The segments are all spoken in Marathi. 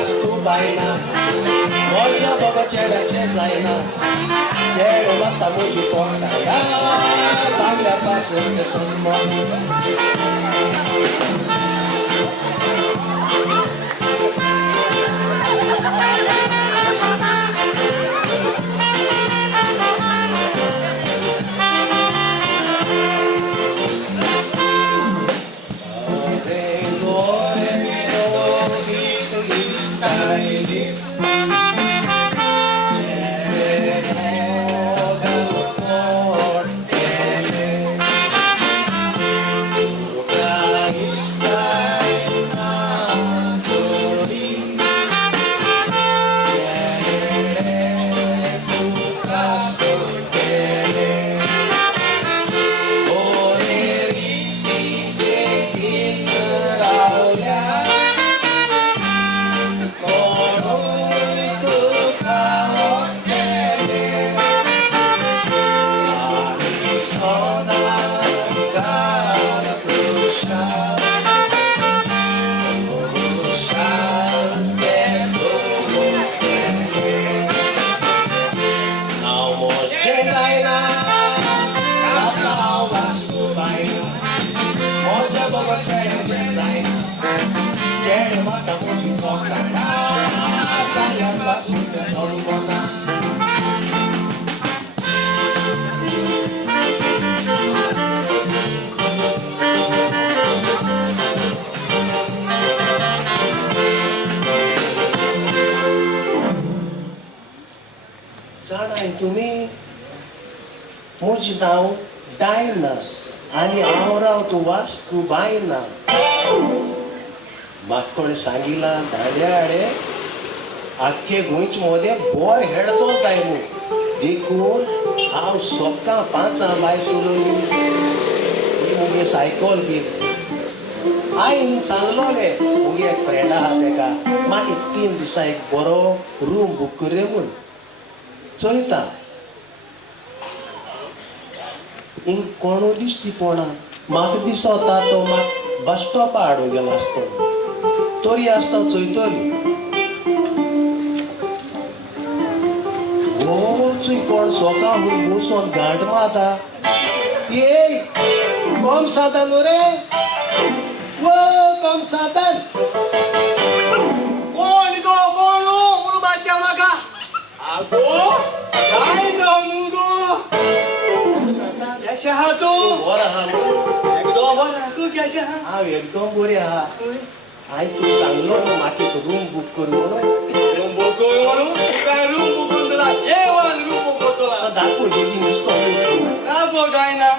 वास्तू बायना मोर्या बघ चेड्याचे जायना चेड माता मुजी पोटाया सांगल्यापासून ते तुम्ही मुझे नाव डायना आणि हांव रावतो वास्तू बायना म्हाका कोणी सांगिला दांड्याडे आख्खे गोंयचे मोदे बोर हेड चलताय देखून हांव सकाळ 5 बाय सोडून मुगे सायकल घेत आईन सांगलोले मुगे एक फ्रेंड आहा तेका म्हाका 3 दिसा एक बरो रूम बूक कर रे म्हूण चलता इंग कोणू दिसती पोणा म्हाका दिसता तो म्हाका बस स्टॉपा हाडूं गेलो आसतो तोरी आसता चोयतोली चुई कोण सोका हुई बसोन गांठ माता ये कम साधन रे वो कम साधन कोण गो कोण मुनु बाच्या माका आगो काय गो मुंगो कैसे हा तू बरा हा एकदम बरा तू कैसे हा हांव एकदम बरी आहा हाय तू सांगलो म्हाका एक रूम बूक कर म्हणून रूम बुक कर म्हणून काय रूम बुक करून दिला ए वन रूम बुक करतोला दाखव दिली नुसतो का गो डायना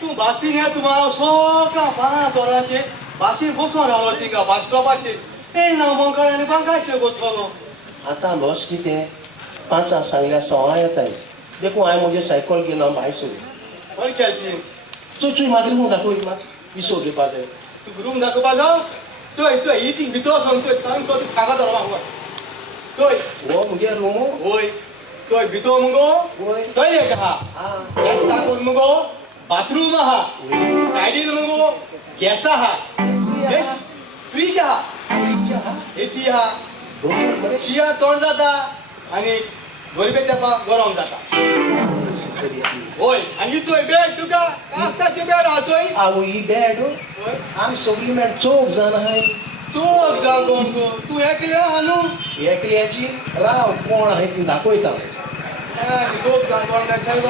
तू बासीन या तुम्हाला सोका 5 वरांचे बासीन बसून रावलो तिका बस स्टॉपाचे ए ना बंकाळ्याने बंकायचे बसलो आता लॉस कितें 5 सांगल्या 6 येताय देखून हांवें म्हजे सायकल घेवन हांव भायर सोडली बरी केलची चुय मागीर रूम दाखय म्हाका विसो घेवपा जाय तू रूम दाखोवपा जाऊ चोय ही ती भितर सोन चोय कांग सो खागा धरला हांगा चोय हो म्हगे रूम होय चोय भितर मुगो होय थंय एक आहा एक दाखोवन मुगो बाथरूम आहा सायडीन मुगो गॅस आहा फ्रीज आहा एसी आहा शिया तोंड जाता आनी गरबे तेपा गरम जाता होय आनी चोय बेड तुका कास्ताचे बेड आहा चोय आवो ही बॅड आमी सगळी मेळ 4 जाण आहाय चोक जा कोण गो तू एकले आहा न्हू एकल्याची राव कोण आहाय ती दाखयता चोक जा कोण काय सांग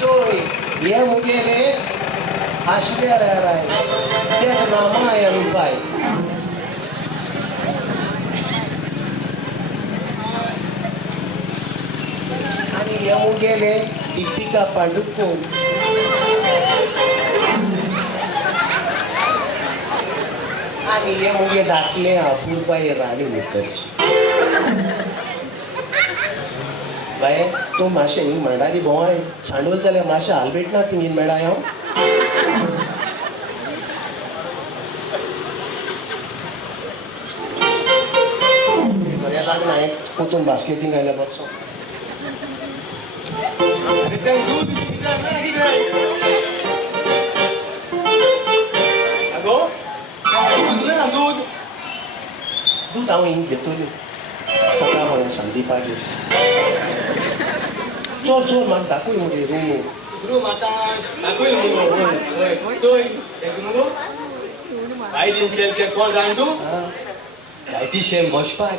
चोय हे मुगेले आशिया राय तेक नामा बाय आणि हे मुगेले दीपिका पाडुकोन आणि हे मुगे दाखले अपूर्बाई राणी मुखर्जी बाय तो माशे हिंग म्हणटाली भोंय सांडोल जाल्यार माशे हालबेट ना थिंग मेळा हांव बरें लागना एक पोतून बास्केटींग आयल्या बसो दूध हांव हिंग घेतली सकाळ फुडें संदीपागेर चोर चोर म्हाका दाखय मगे रूम रूम आतां दाखय मुगो चोय तेका मुगो भाई केले ते कोण जाण तूं जायती शेम बसपाक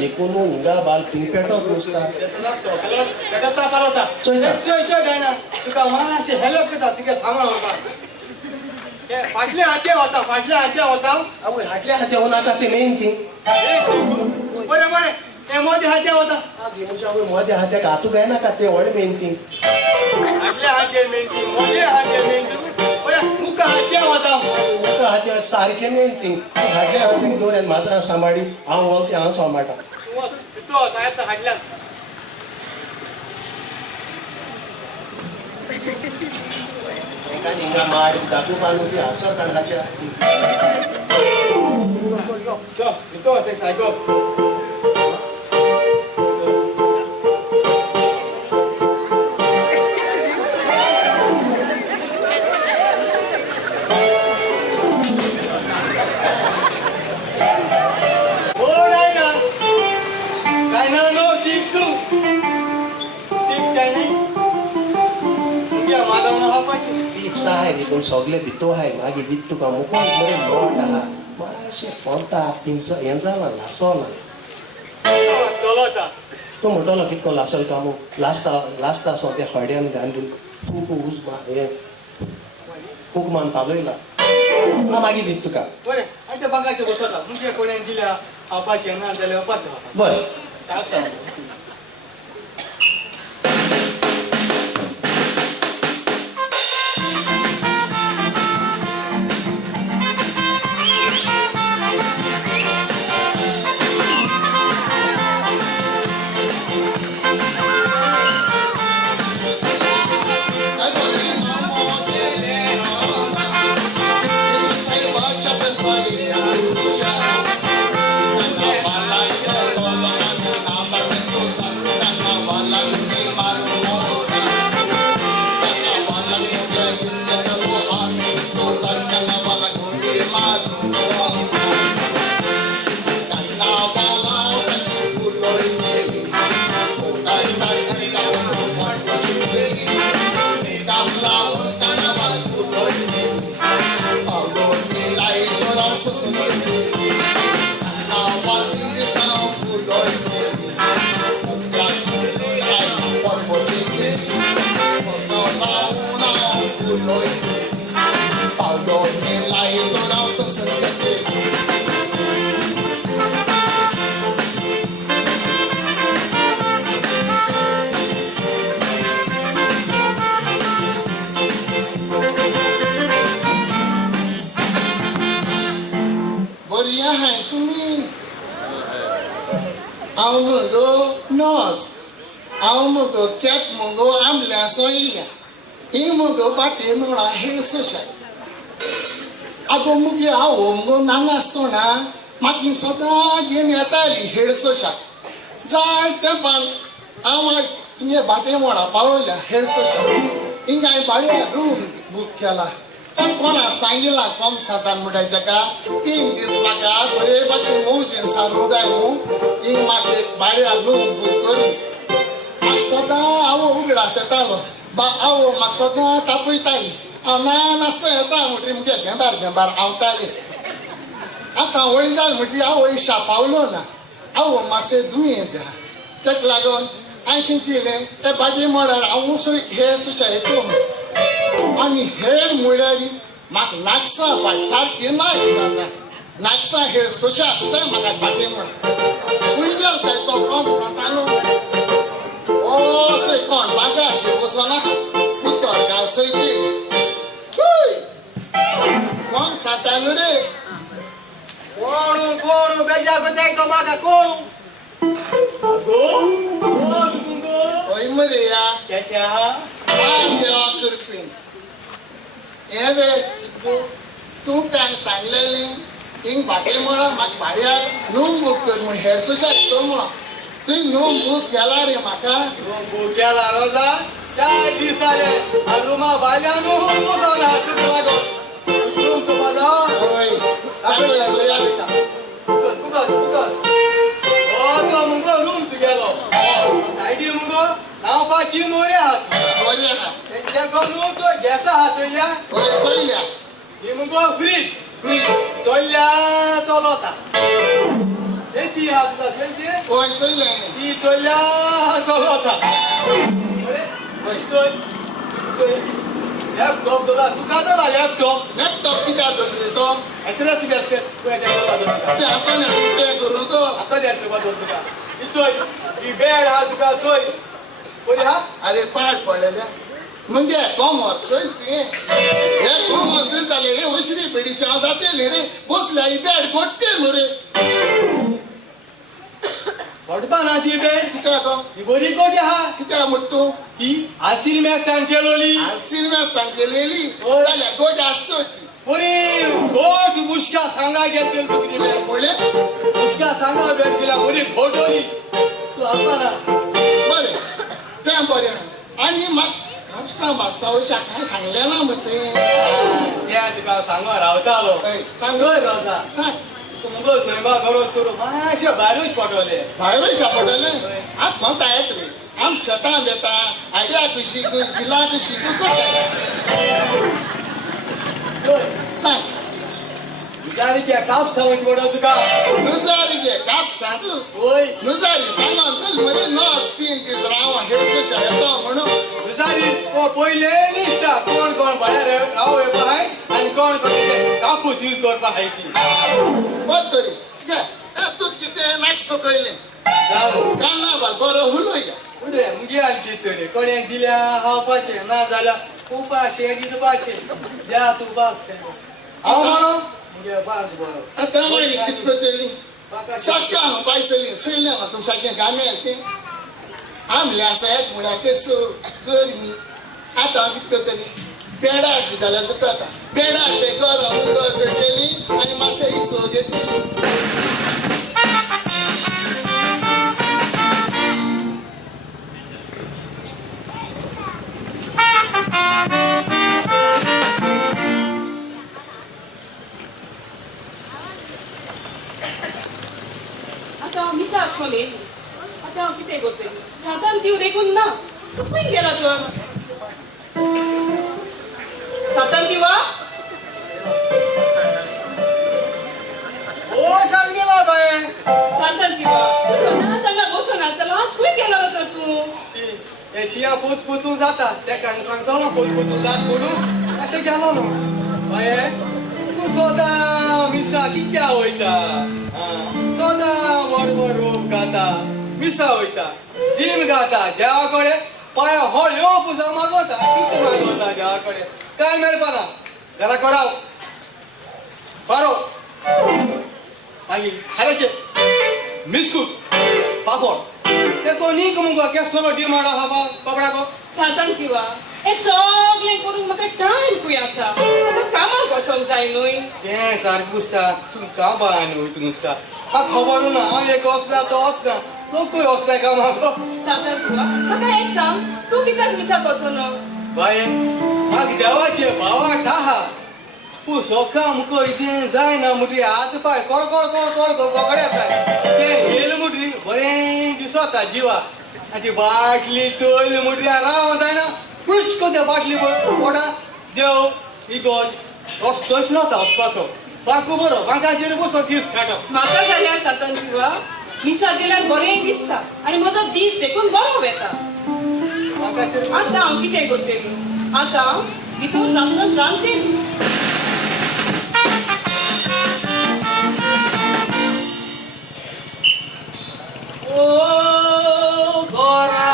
देखून हिंगा बाल पिंपेटो नुसता पेटता पारवता चोय ना. चोय चोय जायना तुका मातशें हेल्प करता तुका सामान व्हरपाक फाटल्या हात्या वता आवय हाटल्या हाते होऊन आता ते मेन थिंग बरें बरें ते मोदी हात्या वता मोद्या हात्याक हातू काय नाका ते व्हड मेन थिंग फाटल्या हात्या मेंटी मोदी हात्या मेंटी बरें मुका हात्या वता मुका हात्या सारखे मेन थिंग हाटल्या हात्याक दोन माजरां सांबाळी हांव वळते हांव सांबाळटा तूं सायत हाडल्या हिंगा माड दाखू बांदून ती हांसर काडपाच्या चल तूं अशें सायको टिप्स आहे देखून सगळे दितो आहे मागीर दीत तुका मुको बरें लोट आहा मातशें पोंता पिंच हें जाला लासोना चलता तूं म्हणटलो कितको लासल कामू लास्ट आसो ते हड्यान घालून खूक मान पावयला ना मागीर दीत तुका बरें आयच्या बागाचें बसता मुगे कोणें दिल्या खावपाचें ना जाल्यार उपास बरें आसा Cat mugo amla soia. Imugo bati nora hirsosha. Ago mugi awo mugo nanastona. Makin soda geni atali hirsosha. Zai tempal ama tinye bati mora paola hirsosha. Ingai badi room bukela. Kona sangila kom satan mudai jaga. In this maka bade bashi mujin sarugai mu. In make badi room bukelu. Maksudnya awo ugra setalo, ba awo maksudnya tapi tali, ana nasta eta mudi mudi gambar awo tali. Ata wajal mudi awo isha Paulona, awo masih dunia dah. Tek lagon, ancing tile, bagi modal awo so hair suca itu. Ani hair mulai mak naksa pasal kena isana. Naksa hair suca, saya makan bagi modal. Wajal kaito kom satano. Oh, sei kon bagage bosana utor gal soiti hui kon satanure kono beja betai to maga kono go oi maria कैसे हा ande akurpin eve tu kan sanglele ing bate mora mak bariar nungu kur mu herso sa tomo tu nungu galare maka Bukela roza, jadi saya aruma balyanu musona tu lago. Belum coba dah. oi apa soya खावपाची मोरे आहात बरें आहा त्या न्हू चोय गॅस आहा चोयल्या हय चोयल्या ही मुगो फ्रीज फ्रीज चोयल्या चलता एसी आहा तुका चोयते हय चोयलें ती चोयल्या चलता बरें चोय चोय लॅपटॉप तुका तुका ना लॅपटॉप लॅपटॉप कित्याक दवरले तो एसरेस बेस बेस ते हातान ते करूं तो आता द्या तुका दोन तुका ही चोय ही बेड आहा तुका चोय बरी आहा अरे पाड पडलेल्या म्हणजे कॉमर्स चोयल तुवें हे कॉमर्स चोयताले हे उसरी पेडीशी हांव जातेली रे बसल्या ही बॅड घोट्टे न्हू रे पडपा ना ती बेड कित्याक ही बरी कोटी आहा कित्याक म्हट तूं ती आसील मॅस्टान केलोली सिनेमास्तान केलेली हय. जाल्यार गोड आसतो ती बरी गोट मुश्का सांगा घेतली तू किती बेड म्हणलें मुश्का सांगा बेड केला बरी घोटोली तू आता ना बरें तें बरें आहा आनी म्हापसा अशा कांय सांगलें ना मग तुवें त्या तुका सांगो रावतालो हय, सांग. खंय रावता सांग तुमको स्वयंपाक गरज करू मातशें भायरूच पटोले भायर सापडलें हय. आत म्हणटा येत रे आम शेतां बेता आयडिया कशी जिला कशी सांग विचारी त्या काप सांगूच पडो तुका नुजारी गे काप सांग होय नुजारी सांगून चल मरे नॉस 3 दीस राव हेळसो येतो म्हणून विचारी ओ पहिले लिस्ट कोण कोण भायर राव येवपा हाय आनी कोण कोण ते कापूस यूज करपा हाय ती बट तरी घे तूं कितें नाचसो पयलें जाऊ कान्ना बाल बरो हुलोया उडे मुगे आली कितें कोण्याक दिल्या खावपाचें ना जाल्यार उपाशें दिवपाचें द्या तूं बास हांव म्हणो मुगे बाग बरो आतां मागीर कितें करतली बाका सारकें हांव पायसली सयलें हांव तुम सारकें गामेल तें आमलें आसा एक म्हळ्यार तेसो गरमी आतां हांव कितें करतली बेडाक बी जाल्यार दुखता बेडा अशें गरम उदक सडटली आनी मातशें इसो घेतली आता हांव मिसाक सोन येयली आतां हांव कितें करतली सातान दिव देखून ना तूं खंय गेला तर सातान दिवा ओ शान गेला बाये सातान दिवा तूं सदांच हांगा बसून आसतलो आज खंय गेला तर तूं हे शिया पोत पोतून जाता त्या कारण सांगता ना पोत पोतून जात पडून अशें गेलो न्हू बाये तूं सोदां मिसा कित्या वयता सोदां बरोबर रूप घाता मिसा वयता दिम घाता देवा कडेन पांय हळ्यो पुजा मागवता कितें मागवता देवा कडेन काय मेळपाना घरा कराव पारो मागीर खाल्याचें मिस्कूट पापड ते कोणीक मुगो केसलो डिमांड आहा बाबड्याको सातान दिवा हे सगळें करूंक म्हाका टायम खूय आसा म्हाका कामाक वचोंक जाय न्हय तें सारकें बुजता तुमकां बाय न्हू वयता नुसता म्हाका खबर ना हांव एक वचना तो वचना लोकूय वचनाय कामाक सातान दिवा म्हाका एक सांग तूं कित्याक मिसाक वचना बाये म्हाका देवाचे भावाट आहा पूण सोका मुको इतें जायना म्हणटी हात पाय code code code code code येता तें येल म्हणटी बरें दिसता जिवा आनी ती बाटली चोयली म्हणटी राव जायना पुश्क त्या बाटली पोटा देव इगोज रस्तोच नव्हता वचपाचो बाकू बरो बांकाचेर बसो दीस काडप म्हाका जाल्यार सातान दिवा मिसाक गेल्यार बरें दिसता आनी म्हजो दीस देखून बरो वेता बांकाचेर आतां हांव कितें करतली आतां भितर रांदून रांदतली ओ गोरा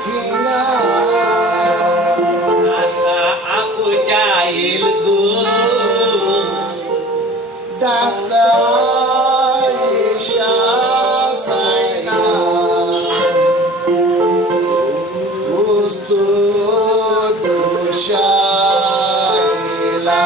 Continua Asa aku jahil gue dasa isha saina gusto dusha dila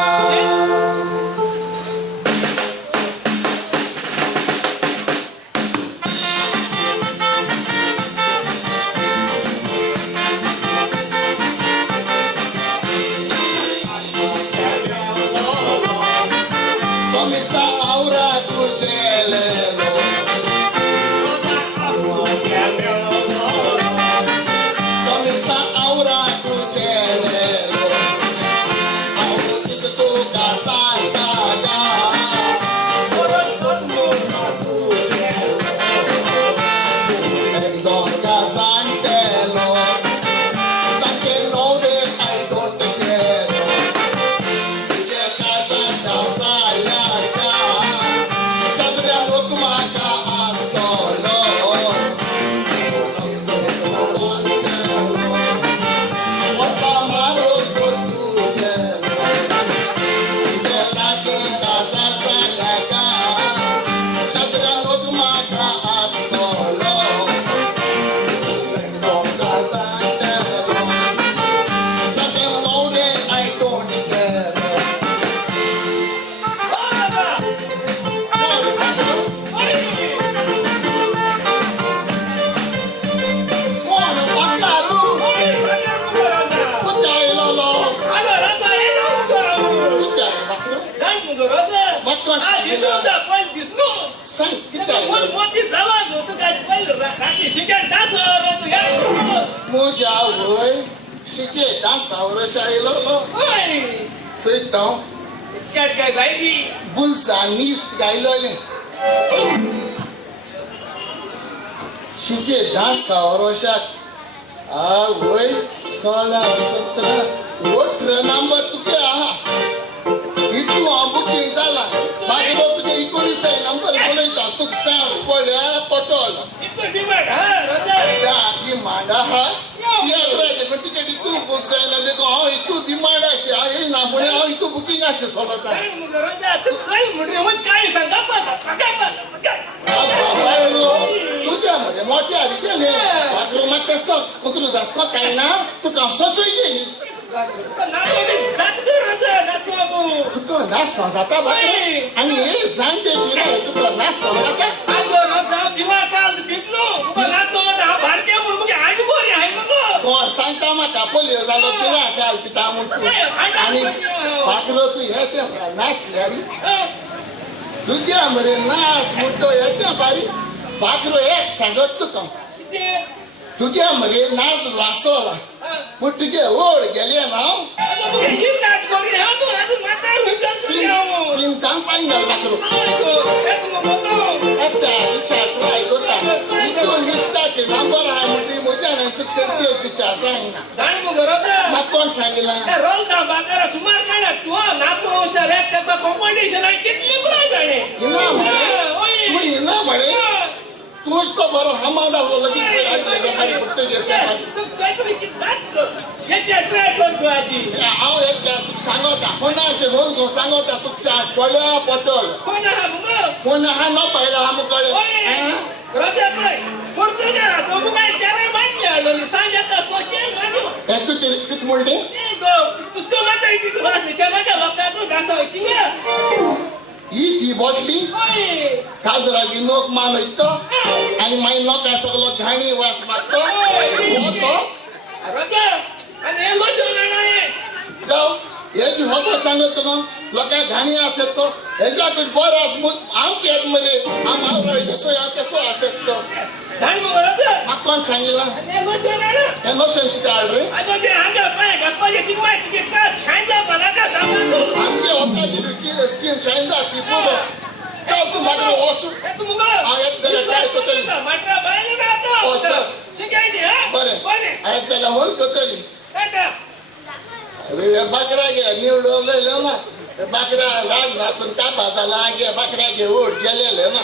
कोण सांगितलं पण दिसलो सांग किती आहे? मोठी झाला होतो काय पहिलं रात्री शिकायला तासावर होतो या मोजा होय शिके डान्सावर शाळेलो होय सोयताव इतक्यात काय राहिली बुलजानीस गायलोले शिके डान्सावर शाक आ होय 16-17 वोटर नंबर तुके आहा इतू बुकिंग झाला बागरो तुके 19 नंबर बोलयता तुक सांस पडल्या पटोल इतकं डिमांड हा राजा त्या डिमांड हा यात्रा देखो तिकेट तू बुक जायना देखो हांव इतू डिमांड आशे हांव ना म्हणे हांव इतू बुकिंग आशे सोलता मग राजा तू चल म्हणजे मग काय सांगा बागरो तुझ्या मध्ये मोठी आली गेले बागरो मग तसं उतरू दास को काय ना तुका सोसोय गेली तुका नाच जाता बागरो आणि हे जाणते बिरा तुका नाच जाता कोण सांगता म्हाका पोलिओ जालो पिला घाल पिता म्हणून आणि बागरो तू हे ते नाचल्या रे तुझ्या मध्ये नाच म्हणतो येते बारी बागरो एक सांगत तुका तुझ्या मध्ये नाच लासोला पण तुझे ओढ गेले ना सिंतान पाहिजे बागरो आता विचार ऐकता इथून लिस्टाचे नंबर आहे म्हणजे मजा नाही तू सर्दी तिच्या सांग ना मग कोण सांगितलं इना म्हणे तू इना म्हणे तूच तो बरं हमादा हो लगेच बारी फक्त हांव एक तूक सांगता कोणा अशें रोल घेवन सांगता तुक चार्ज पडल्या पटल कोण हा न पाहिला हा मुकडे तू कित म्हणले ही ती बॉटली काजरागी नोक मान वयतो आणि मागीर नोका सगलो घाणी वास मारतो हेची होतो सांगत तुका लोकां घाणी आसत तो हेच्याकूच बरो आस हांव केद मरे हांव कसो हांव कसो आसत तो म्हाका कोण सांगितला हे नोशन कितें हाड रे आमची होताची स्कीन शायन जाती पुरो चल तू म्हाका वचू हांव एक जाल्यार काय करतली बरें हांव एक जाल्यार होल करतली अरे बकरा गे निवडवलेलो ना बकरा राग नासून कापा जाला गे बकरा गे ओढ गेलेले ना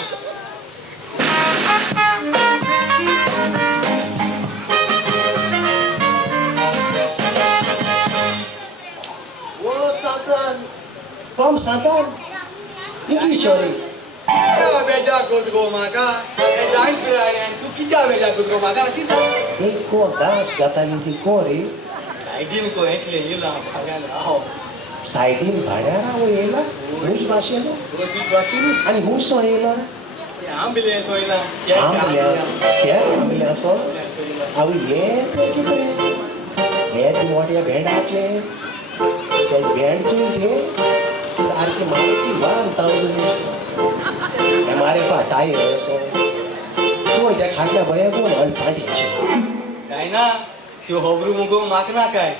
ओ सातान Tom Satan English sorry बेजा गुदगो मागा हे जाण कराय आणि तू कित्या बेजा गुदगो मागा किती एक को डान्स गाताली ती कोरी सायडीन को एकले येला भागाला आहो सायडीन भाड्यारा वो येला हुश भाषेलो रोजी वाशिनी आणि हुश येला आंबुलन्स होईना आंबुलन्स सो अवी ये किते हे ती मोठ्या भेंडाचे ते भेंडचे घे सारखी मारुती 1000 हमारे पास टायर है सो तो त्या खाटल्या बया कोण हल पाठीचे काय ना त्यो होबरू मुगो माकना काय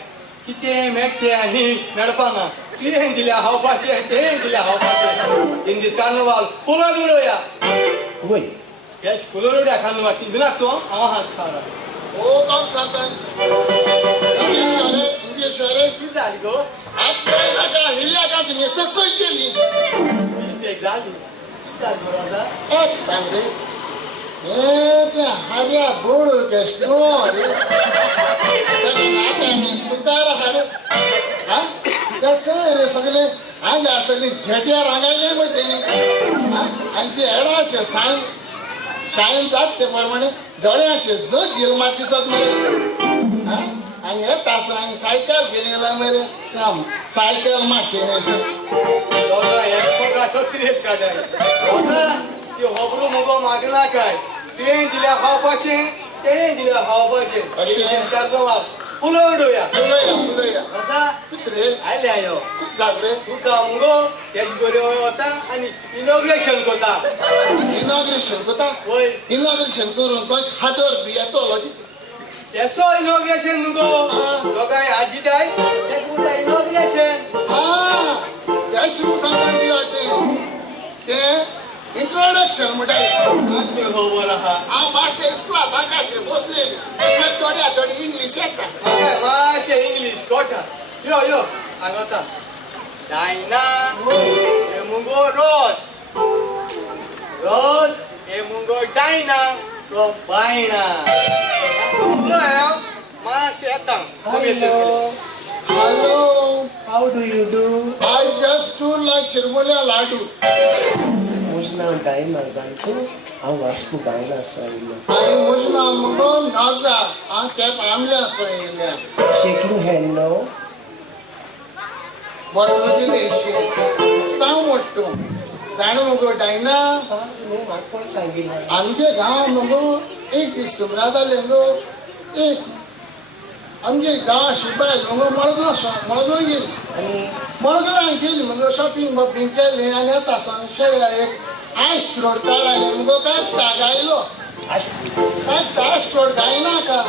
किते मेकटे आणि नडपाना ते दिल्या हावपाचे ते दिल्या हावपाचे इन दिस कार्निवाल पुला दुलोया वय यस पुलोड्या खानवा ती बिना तो हात खारा ओ कोण सांगता इंग्लिश रे किती झाली गो आज काय का हिल्या का तुम्ही ससोय केली मिस्टेक झाली एक सांग रे हे त्या हरिया बोडू कृष्ण रे त्याने नात्याने सुधार हर हा त्याचं रे सगळे आज असले झेट्या रांगायले मध्ये आणि ते एडाशे सांग शाळेत जात ते प्रमाणे डोळे असे जग गेल माती दिसत मरे आणि हे तासांनी सायकल गेलेला मरे सायकल माशेने दोघा एक पका छत्रीत काढाय होता ते होबरू मुगो मागला काय ते दिल्या हावपाचे ते दिल्या हावपाचे अशें. कार्निवाल उलोडूया फुलया रोजा कुत्रे आयले आयो कुत जागरे तुका मुगो एक बऱ्यो वता आनी इनॉग्रेशन करता इनॉग्रेशन कोता वय इनॉग्रेशन करून तो हादर बी येतलो एसो इनॉग्रेशन मुगो दोगाय हात दिताय एक मुदा इनॉग्रेशन त्या शिव सांगून दिला ते इंट्रोडक्शन म्हणटाय आत्मी खबर आहा हांव मातशें इस्कुला बागाशे बसले थोडी इंग्लीश येता म्हाका मातशें इंग्लीश कळटा यो यो सांगता डायना हे मुगो रोज रोज हे मुगो डायना तो बायना तुमलो हांव मातशें येता hello how do you do I just to like चिरमुल्या लाडू म्हजें नांव डायना जाणटो हांव वास्को बायना आसा आनी म्हजें नांव मुगो नॉजा हांव केप आमल्या सोयल्या शेकिंग हँड नो बटलो दिले जावं मोट्टू जाण मुगो डायना म्हाका कोण सांगिल्लें आमगे गांव मुगो एक दीस सुमरा जाले मुगो एक आमगे गांव शिबाय मुगो मळगांव गेली आनी मळगांव गेली मुगो शॉपिंग बॉपिंग केलें आनी आतां सांग शेळ्या एक आयस क्रोड काडला मुगो काय गायलो काय आयस क्रोड गायनाका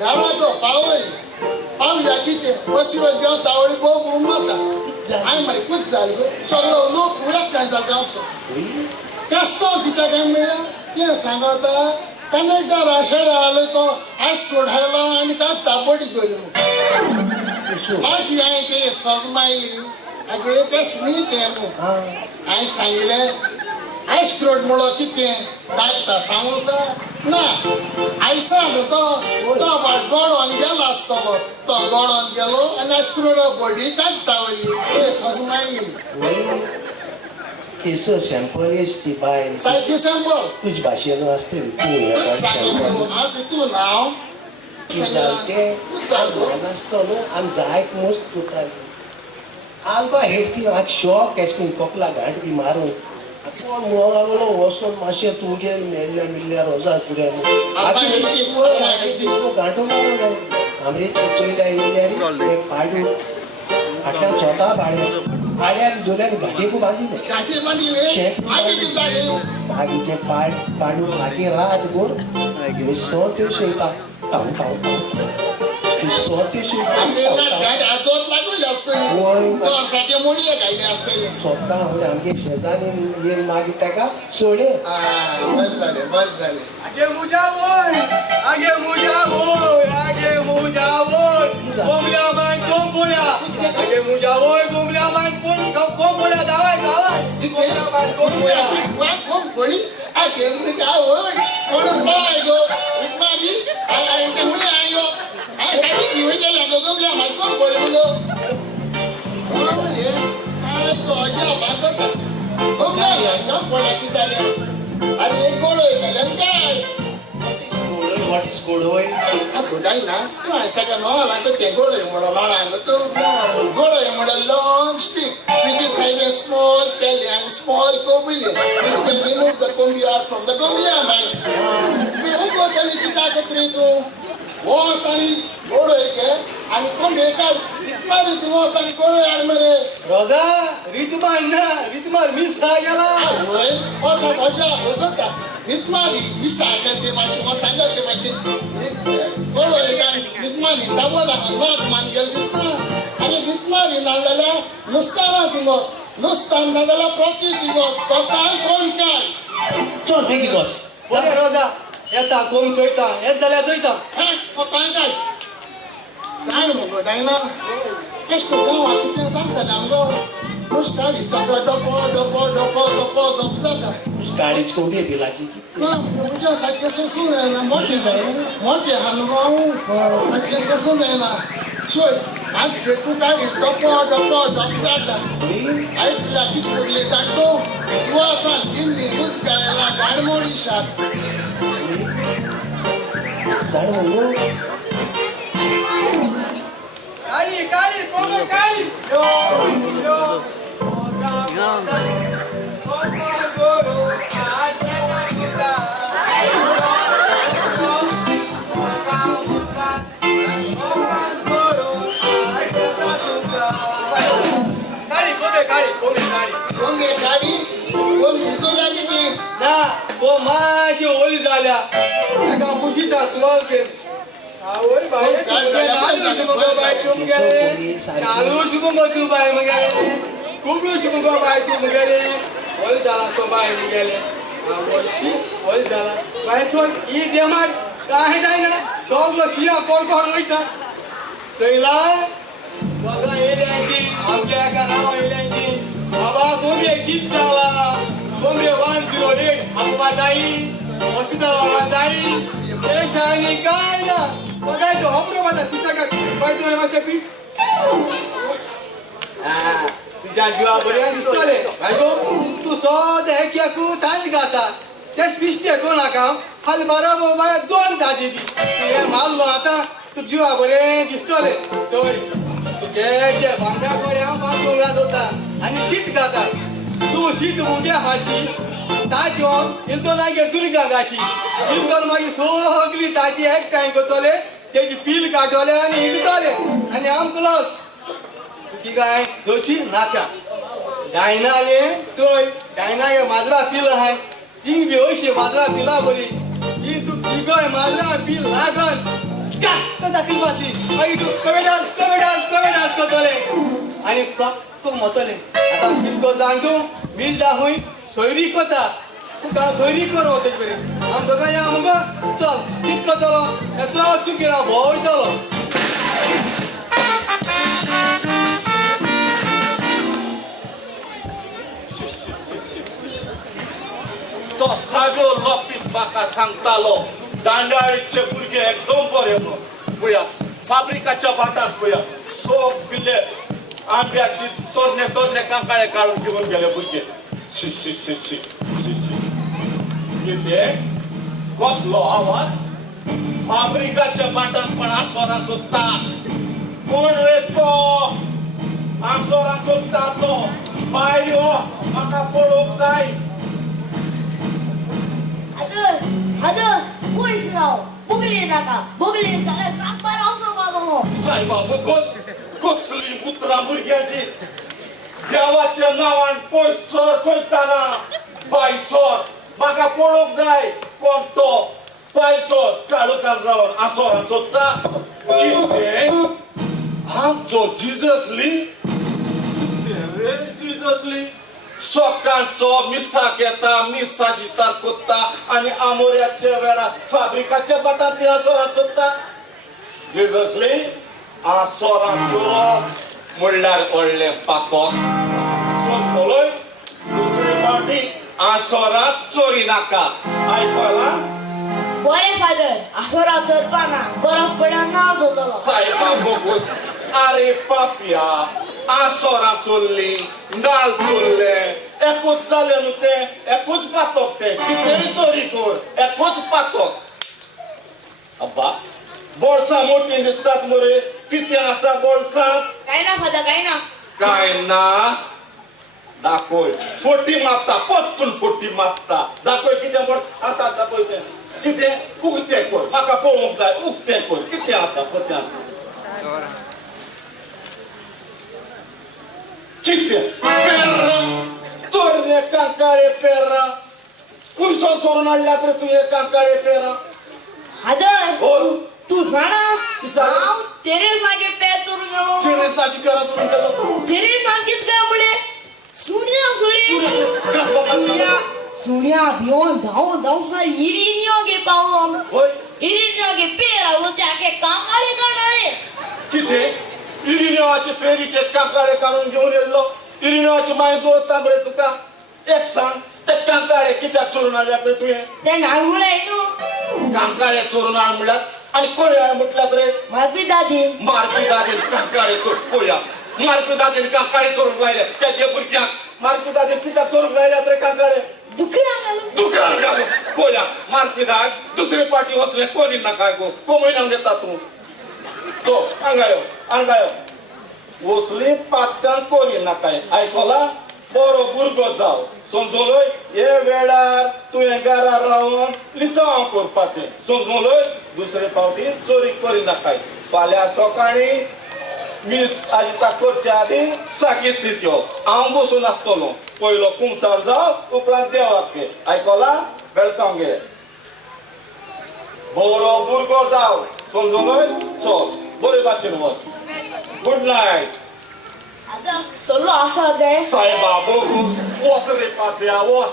गाडा गो पावया कितें बशिवर देंव तावळी बोब माता हांवें मागीर खूब जालें गो सगळो लोक उडक काय जालो गांवचो तेस्तो कित्याक मेळ्ळें तें सांगता कनेक्टर आशेळे आले तो आयस क्रोड हायलो आनी काय ताबडी गेली मागीर हांवें ते सजमायली आगे तें न्ही तें हांवें सांगिल्लें आयस क्रोड म्हणलो कितें धाडटा सांगूसा ना आयसा न्हू तो गोडोन गेलो आसतलो तो गोडोन गेलो आनी आयस क्रोड बॉडी काडटा वयली ते सजमायली तेचो सॅम्पल ती बाय सारकी सॅम्पल तुजे भाशेन आसतली तूं सांगलो हांव तितून हांव नासतलो आमी जायत मस्त तुका आलबा हेडती म्हाका शॉक एश करून कपला घांट बी मारून कोण मुळो लागलो वचून मातशें तुगे मिल्ल्या रोजार फुडें घांटो मारून जाय आमरेची चोयल्या येयल्यार एक पाडू फाटल्यान स्वता पाड्यान दोल्यान घाटीकू बांदिले घाटी बांदिले मागीर कितें जालें मागीर ते पाडू फाटीं रात गोर सोटे शिवता टाव टाव टाव सोटे गाडी आजोत लागली आसतली तो सारके मोडये घायले आसतले स्वता फुडें आमगे शेजारी येवन मागीर ताका सोडे बरें जालें आगे मुजा वोय आगे मुजा वोय आगे मुजा वोय गोमल्या बाय कोंपोळ्या आगे मुजा वोय गोमल्या बाय कोंपोळ्या दावाय गोमल्या बाय कोंपोळ्या कोण कोणी आगे मुजा वोय कोण पाय गो इतमारी आय ते मुळे आयो आय साडी घेऊन गेला गो गोमल्या माय कोण बोले मुगो सारे तो अजा बागोता गोमल्या कोण बोला की जाले अरे गोळो केलं काय वॉट इज गोडवय गोडाई ना तू ऐसा नो तो ते गोळे म्हणो लाणा तो गोळे म्हणो long stick which is having a small belly and small cobble which can remove the combiar from the goblia man we go tell kita katre to वॉस आणि गोळे के आणि कोंबे काढ इतमारी ती वॉस आणि गोळे आण मरे रोजा रितमार मिस गेला होय वॉसा भाषा बघता इतमारी मिसा करते भाषे वॉस सांगते भाषे गोळे का इतमारी दाबोला माग मान गेल दिसना आणि इतमारी नाल्याला नुस्ताना दिवस नुस्तान नाल्याला प्रति दिवस पकाल कोण काय चल बेगी वच बरे रोजा येता कोम चोयता येत जाल्यार चोयता पकाल काय काय मगो डायना एसको गावा कितें सांगता आमगो नुस गाडीचा डपो डपो डपो डपो डप जाता गाडीची कोंबी बिलाची तुझ्या सारखे सोसून जायना मोठे हालवाऊ सारखे सोसून जायना सोय आज देखू गाडी डपो डपो डप जाता ऐकल्या किती पडले जातो सुवासान गिल्ली उचकायला गाडमोडी शात जाण मगो काळी कोण काळी यो गोरो आशा जाल्या एका कुशीता सुवाल केल आवय बाय चालू शुभ बाय तुम गेले चालू शुभ तू बाय मगेले खूप शुभ बाय तुम गेले वल झाला तो बाय गेले आवशी वल झाला बाय तो ई देमात काय जाय ना सगळं शिया कोण कोण होईता चैला बघा एल्यांची आमच्या एका नाव एल्यांची बाबा गोंबे कित जाला गोंबे 108 आपा जाई हॉस्पिटलवर जाई देशानी काय ना बघायचं होपरो बाता तुझ्या पाहिजे आहे माझ्या पीठ तुझ्या जीवा बऱ्या दिसतले काय तू सद हे कियाकू तांत घाता तेच पिश्ते कोण नाका हाल बारा बाबा दोन दादी हे मारलो आता तू जीवा बरे दिसतले चोय तुझे बांध्या बऱ्या मारतो घात होता आणि शीत घाता तू शीत मुंग्या हाशी ताज्यो इंतो लागे दुर्गा गाशी इंतो मागी सगळी ताजी एक टाइम करतले तेजी पील काढवले आणि हिडतले आणि आम क्लोज की काय दोची नाका डायनाले चोय डायना माजरा पील आहे ती बेहोशी माजरा पिला बरी ती तू तिगय माजरा पील लागन का दाखल बातली आई तू कवेडास करतले आणि तो मतले आता कितको जाणतो मिलडा होई सोयरी कोता तुका सोयरी करो तेज बरे आम दोगा या मग चल कितको चलो असो चुकीरा भोय चलो तो सागो लॉपीस बाका सांगतालो दांडाळीचे भुरगे एकदम बरे म्हणून पळया फाब्रिकाच्या बाटात पळया सोप पिल्ले आंब्याची तोरणे कांकाळे काढून घेऊन गेले भुरगे शी शी शी शी शी शी किती कसलो आवाज फाब्रिकाच्या बाटात पण आस्वाराचो ताक कोण रे तो आस्वाराचो तातो बायो म्हाका पळोवंक जाय Ada, boys now. Bugli naka, kapar असो मागो. साईबाबा कसली उतरा भुरग्याची देवाच्या नावान पयसोर चोयताना बायसोर म्हाका पळोवंक जाय कोण तो बायसोर काळुकान रावन आसोरान सोदता कितें आमचो जिजसली रे जिजसली सोकांचो मिसाक येता मिसाची तार कोत्ता आणि आमोऱ्याच्या वेळा फाब्रिकाच्या बाटात ती आसोरान सोदता जिजसली आसोरान चोरप म्हणल्यार व्हडलें पातक सोदतलोय दुसरी पावटी आसोरात चोरी नाका आयकला बरे फादर, आसोरा चलपाना, गरज पडल्यार नाव जोतलो. सायबा बोगूस अरे पापिया आसोरां चोरली नाल चोरले एकूच जालें न्हू तें एकूच पातक तें कितेंय चोरी कर एकूच पातक अब्बा बोळसां मोठी दिसतात मरे कितें आसा बोळसांत काय ना फादर, काय ना. काय ना दाखय फोटी मारता पत्तून फोटी मारता दाखय कितें बोळ आतां पळय तें कितें उगतें कर म्हाका पळोवंक जाय उगतें कर कितें आसा पत्यान कितें पेर्रा तोरणे कांकाळे पेर्रा खुयसून चोरून हाडल्यात रे तुवें कांकाळे पेर्रा फादर, बोल तू जाणा कितें? हांव तेरेर मागे पेर चोरून गेलो. चिरेस्ताची पेरां चोरून गेलो तेरेर मागीत काय मुळे सुण्या भिवन धांव सा इरिन्यो गे पावम. होय इरिन्यो गे पेर आलो त्याके कांगाळे करणारे. कितें इरिनोवाचे पेरीचे कांकाळे काढून घेऊन येयल्लो इरिनोवाची माय दवरता मरे तुका एक सांग ते कांकाळे कित्याक चोरून हाडल्यात रे तुवें ते नाळमुळे न्हू कांकाळे चोरून हाड म्हणल्यात आनी कोणी हाड म्हटल्यात रे मारपी दादी मारपी दादीन कांकाळे चोर पळया मारपी दादीन कांकाळे चोरूंक लायले तेजे भुरग्याक मारपी दादीन कित्याक चोरूंक लायल्यात रे कांकाळे दुकरान घालून पळया मारपी दाग दुसरे पार्टी वचले कोणी नाका गो कोमयनाक देता तूं तो आंगायो वसली पातकां कोणी नाकाय आयकला बरो भुरगो जाव समजलोय हे वेळार तुवें घरा रावन लिसांव करपाचें समजलोय दुसरे फावटी चोरी करी नाकाय फाल्यां सकाळी मीस आजिता करचे आदीं साकी स्थित यो हांव बसून आसतलो पयलो कुंसार जाव उपरांत देवाक घे आयकला बेळसांव घे बरो भुरगो जाव समजूनय चल बरे भाशेन वच गुड नाईट सोलो आसा रे सायबा बोगूस वस रे पाप्या वस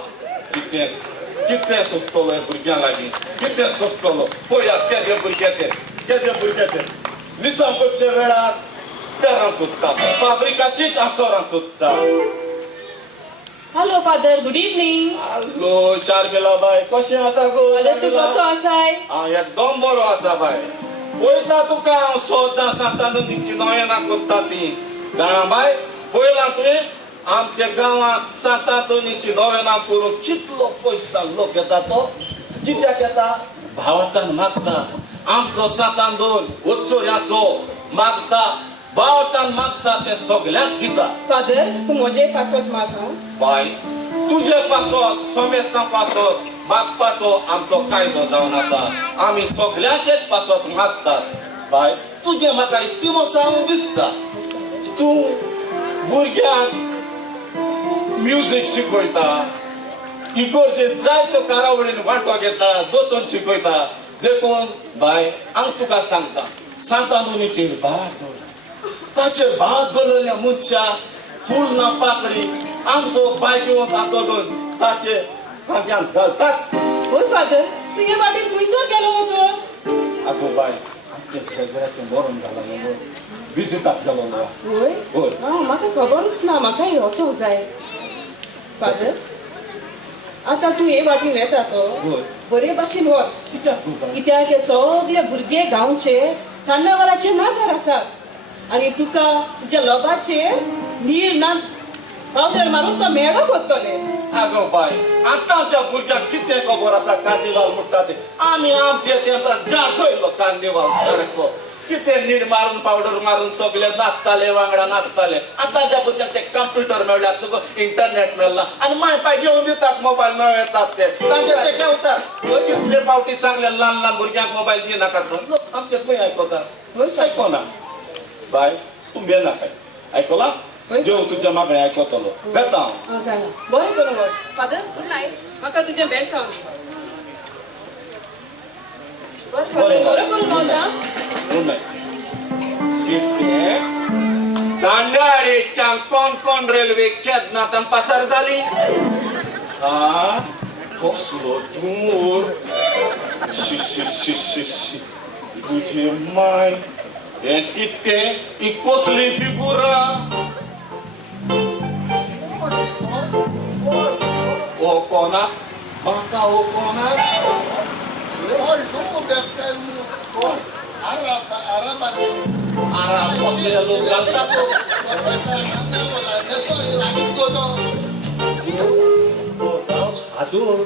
कितें सोंसतलो ह्या भुरग्यां लागीं कितें सोंसतलो पळयात केदे भुरगे ते लिसांकोच्या वेळार पेरां सोदता फाब्रिकाचीच आसोरां सोदता hello father good evening hello Sharmila बाय कशें आसा गो फादर तू कसो आसाय हांव एकदम बरो आसा बाय पळयता तुका हांव सोदां सांतांदोनीची नोयनां कोत्ता ती जाणा बाय पळयलां तुवें आमच्या गांवांत सांतांदोनीची नोयनां करूंक कितलो पयसा लोक येता तो कित्याक येता भावार्थान मागता आमचो सांतांदोन वचोऱ्याचो मागता भावार्थान मागता ते सगल्यांक दिता फादर तू म्हजे पासत माग हां बाय तुझे पासत सोमेस्तां पासत मागपाचो आमचो कायदो जावन आसा आमी सगळ्यांचेच पासत मागतात बाय तुजें म्हाका इस्तिमो सांगूं दिसता तूं भुरग्यांक म्युजीक शिकयता इगोर्जेंत जायत्यो कार्यावळींनी वांटो घेता दोतोन शिकयता देखून बाय हांव तुका सांगता सांतांदोनीचेर भात दवर ताचेर भात दवरलेल्या मनशाक फूल ना पाकडी आमचो बायकोन हातोडून ताचे खांद्यांत घालताच होय फादर तू हे वाटेन खंयसर गेलो होतो आगो बाय आमच्या शेजाऱ्याचें मरण जालां न्हू विजिटाक गेलो न्हू होय होय हां म्हाका खबरूच ना म्हाकाय वचोंक जाय फादर आतां तू हे वाटेन येता तो होय बरे भाशेन वच कित्याक तूं बाय कित्याक हे सगळे भुरगे गांवचे कार्नावालाचे नातार आसात आनी तुका तुज्या लोबाचेर नील ना पावडर मारून तो मेळो करतले आगो बाय आतांच्या भुरग्यांक कितें खबर आसा कार्निवाल म्हणटा ते आमी आमचे तेंपरांत गाजयलो कार्निवाल सारको कितें नीड मारून पावडर मारून सगळे नाचताले वांगडा नाचताले आतांच्या भुरग्यांक ते कंप्युटर मेळ्ळ्यात तुका इंटरनेट मेळ्ळा आनी मायपाय घेवन दितात मोबायल न येतात ते तांचे ते घेवतात कितले फावटी सांगले ल्हान ल्हान भुरग्यांक मोबायल दिनाकात म्हणून लोक आमचे खंय आयकतात आयकोना बाय तूं भियेनाकाय आयकलां देव तुज्या मागणें आयकतलो येता हांव हां सांगा बरें करून वच फादर गुड नायट म्हाका तुजें बेड सावन बरें फादर बरें करून वच हां गुड नाईट कितें दांडाळेच्यान कोण कोण रेल्वे केदनातन पासार जाली आ कसलो धुंवर शी शी शी शी शी तुजी माय हे कितें ही कसली फिगुरा ओ कोणा म्हाका ओ कोणा आरा कसले लोक घालतात हातून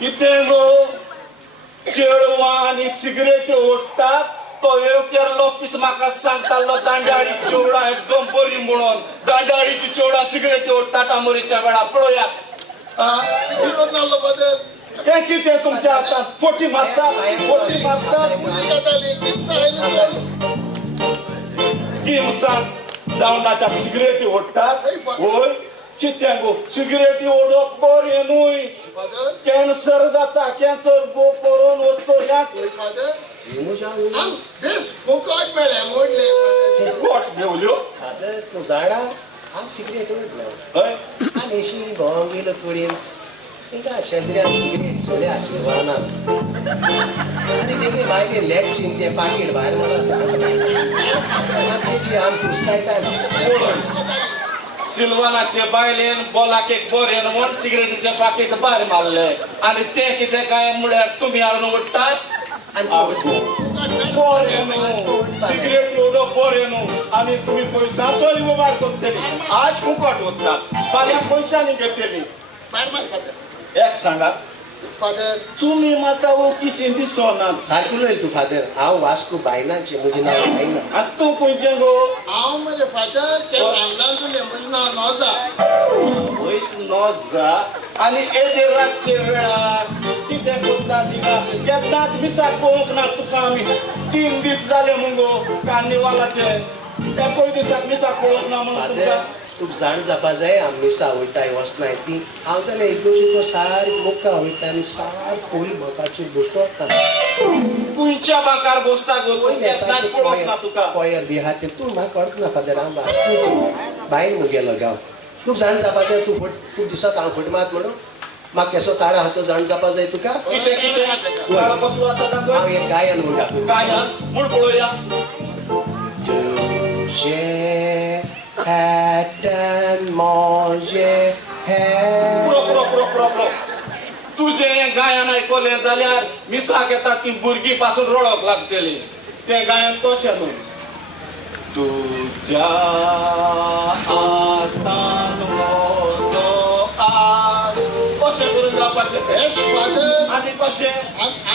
कितें गो चेडवां आनी सिगरेट ओडटात तो येवकेर लोक म्हाका सांगतालो दांडाळी चेवडा एकदम बरी म्हणून दांडाळीची चेवडा सिगरेट ओडटात आमोरीच्या वेळार पळोवयात हे कितें तुमच्या हातांत फोटी मारतात किमसांत दांडाच्या सिगरेटी ओडटात होय कितें गो सिगरेटी ओडप बरें न्हूय कॅन्सर जाता कॅन्सर गो करून वस्तोऱ्याक फुकट मेवल्यो तूं जाणा हांव सिगरेट ओडलो हय आनी अशी भोंवंक गेलो कडेन तिका शेजऱ्यान सिगरेट सोडे आशिल्लो आनी तेगे मागीर लेटशीन तें पाकीट भायर म्हणून तेची आम कुस्तायता सिल्वानाचे बायलेन बोलाक एक बरें म्हूण सिगरेटीचे पाकीट भायर मारले आनी ते कितें काय म्हळ्यार तुमी हाडून ओडटात सिगरेट ओडप बरें न्हू आनी तुमी पयसाचो वेव्हार करतली आज फुकट वतात फाल्यां पयशांनी घेतली एक सांगा तुमी म्हाका वळखीचें दिसना सारकें उलयलें तूं फादर हांव वास्को बायनाचें म्हजें नांव बायना आनी तूं खंयचें गो हांव म्हजे फादर ते बांगलांतले म्हजें नांव नोजा वयस नोजा आनी एदेर रातचे वेळार कितें करता तिका केन्नाच मिसाक पळोवंक ना तुका आमी 3 दीस जाले मुगो कार्निवालाचे एकूय दिसाक मिसाक पळोवंक ना म्हणून तुका तुका जाण जावपा जाय आमी मिसा वयताय वचनाय ती हांव जाल्यार एक सारकी मुक्का वयता आनी सारक पयली म्हाकाचेर बसता कुंच्या बाकार बसता गो तूं केन्नाच पळोवंक ना तुका कोयर बी आहा ते तूं म्हाका कळना फादर हांव बायन गेलो गांव तुका जाण जावपा जाय तूं खूब दिसाक हांव फट मात म्हणून म्हाका केसो ताळा आहा तो जाण जावपा जाय तुका कितें कितें काळा कसलो आसा तातूंत हांव एक गायन म्हणटा गायन म्हूण पळोवया तुझे हॅटन मोजे पुरो पुरो पुरो पुरो पुरो तुजें हें गायन आयकलें जाल्यार मिसाक येता ती भुरगीं पासून रडोंक लागतली तें गायन तशें न्हू तुज्या आतान म्हजो आस कशें करून जावपाचें तें येस फादर आनी कशें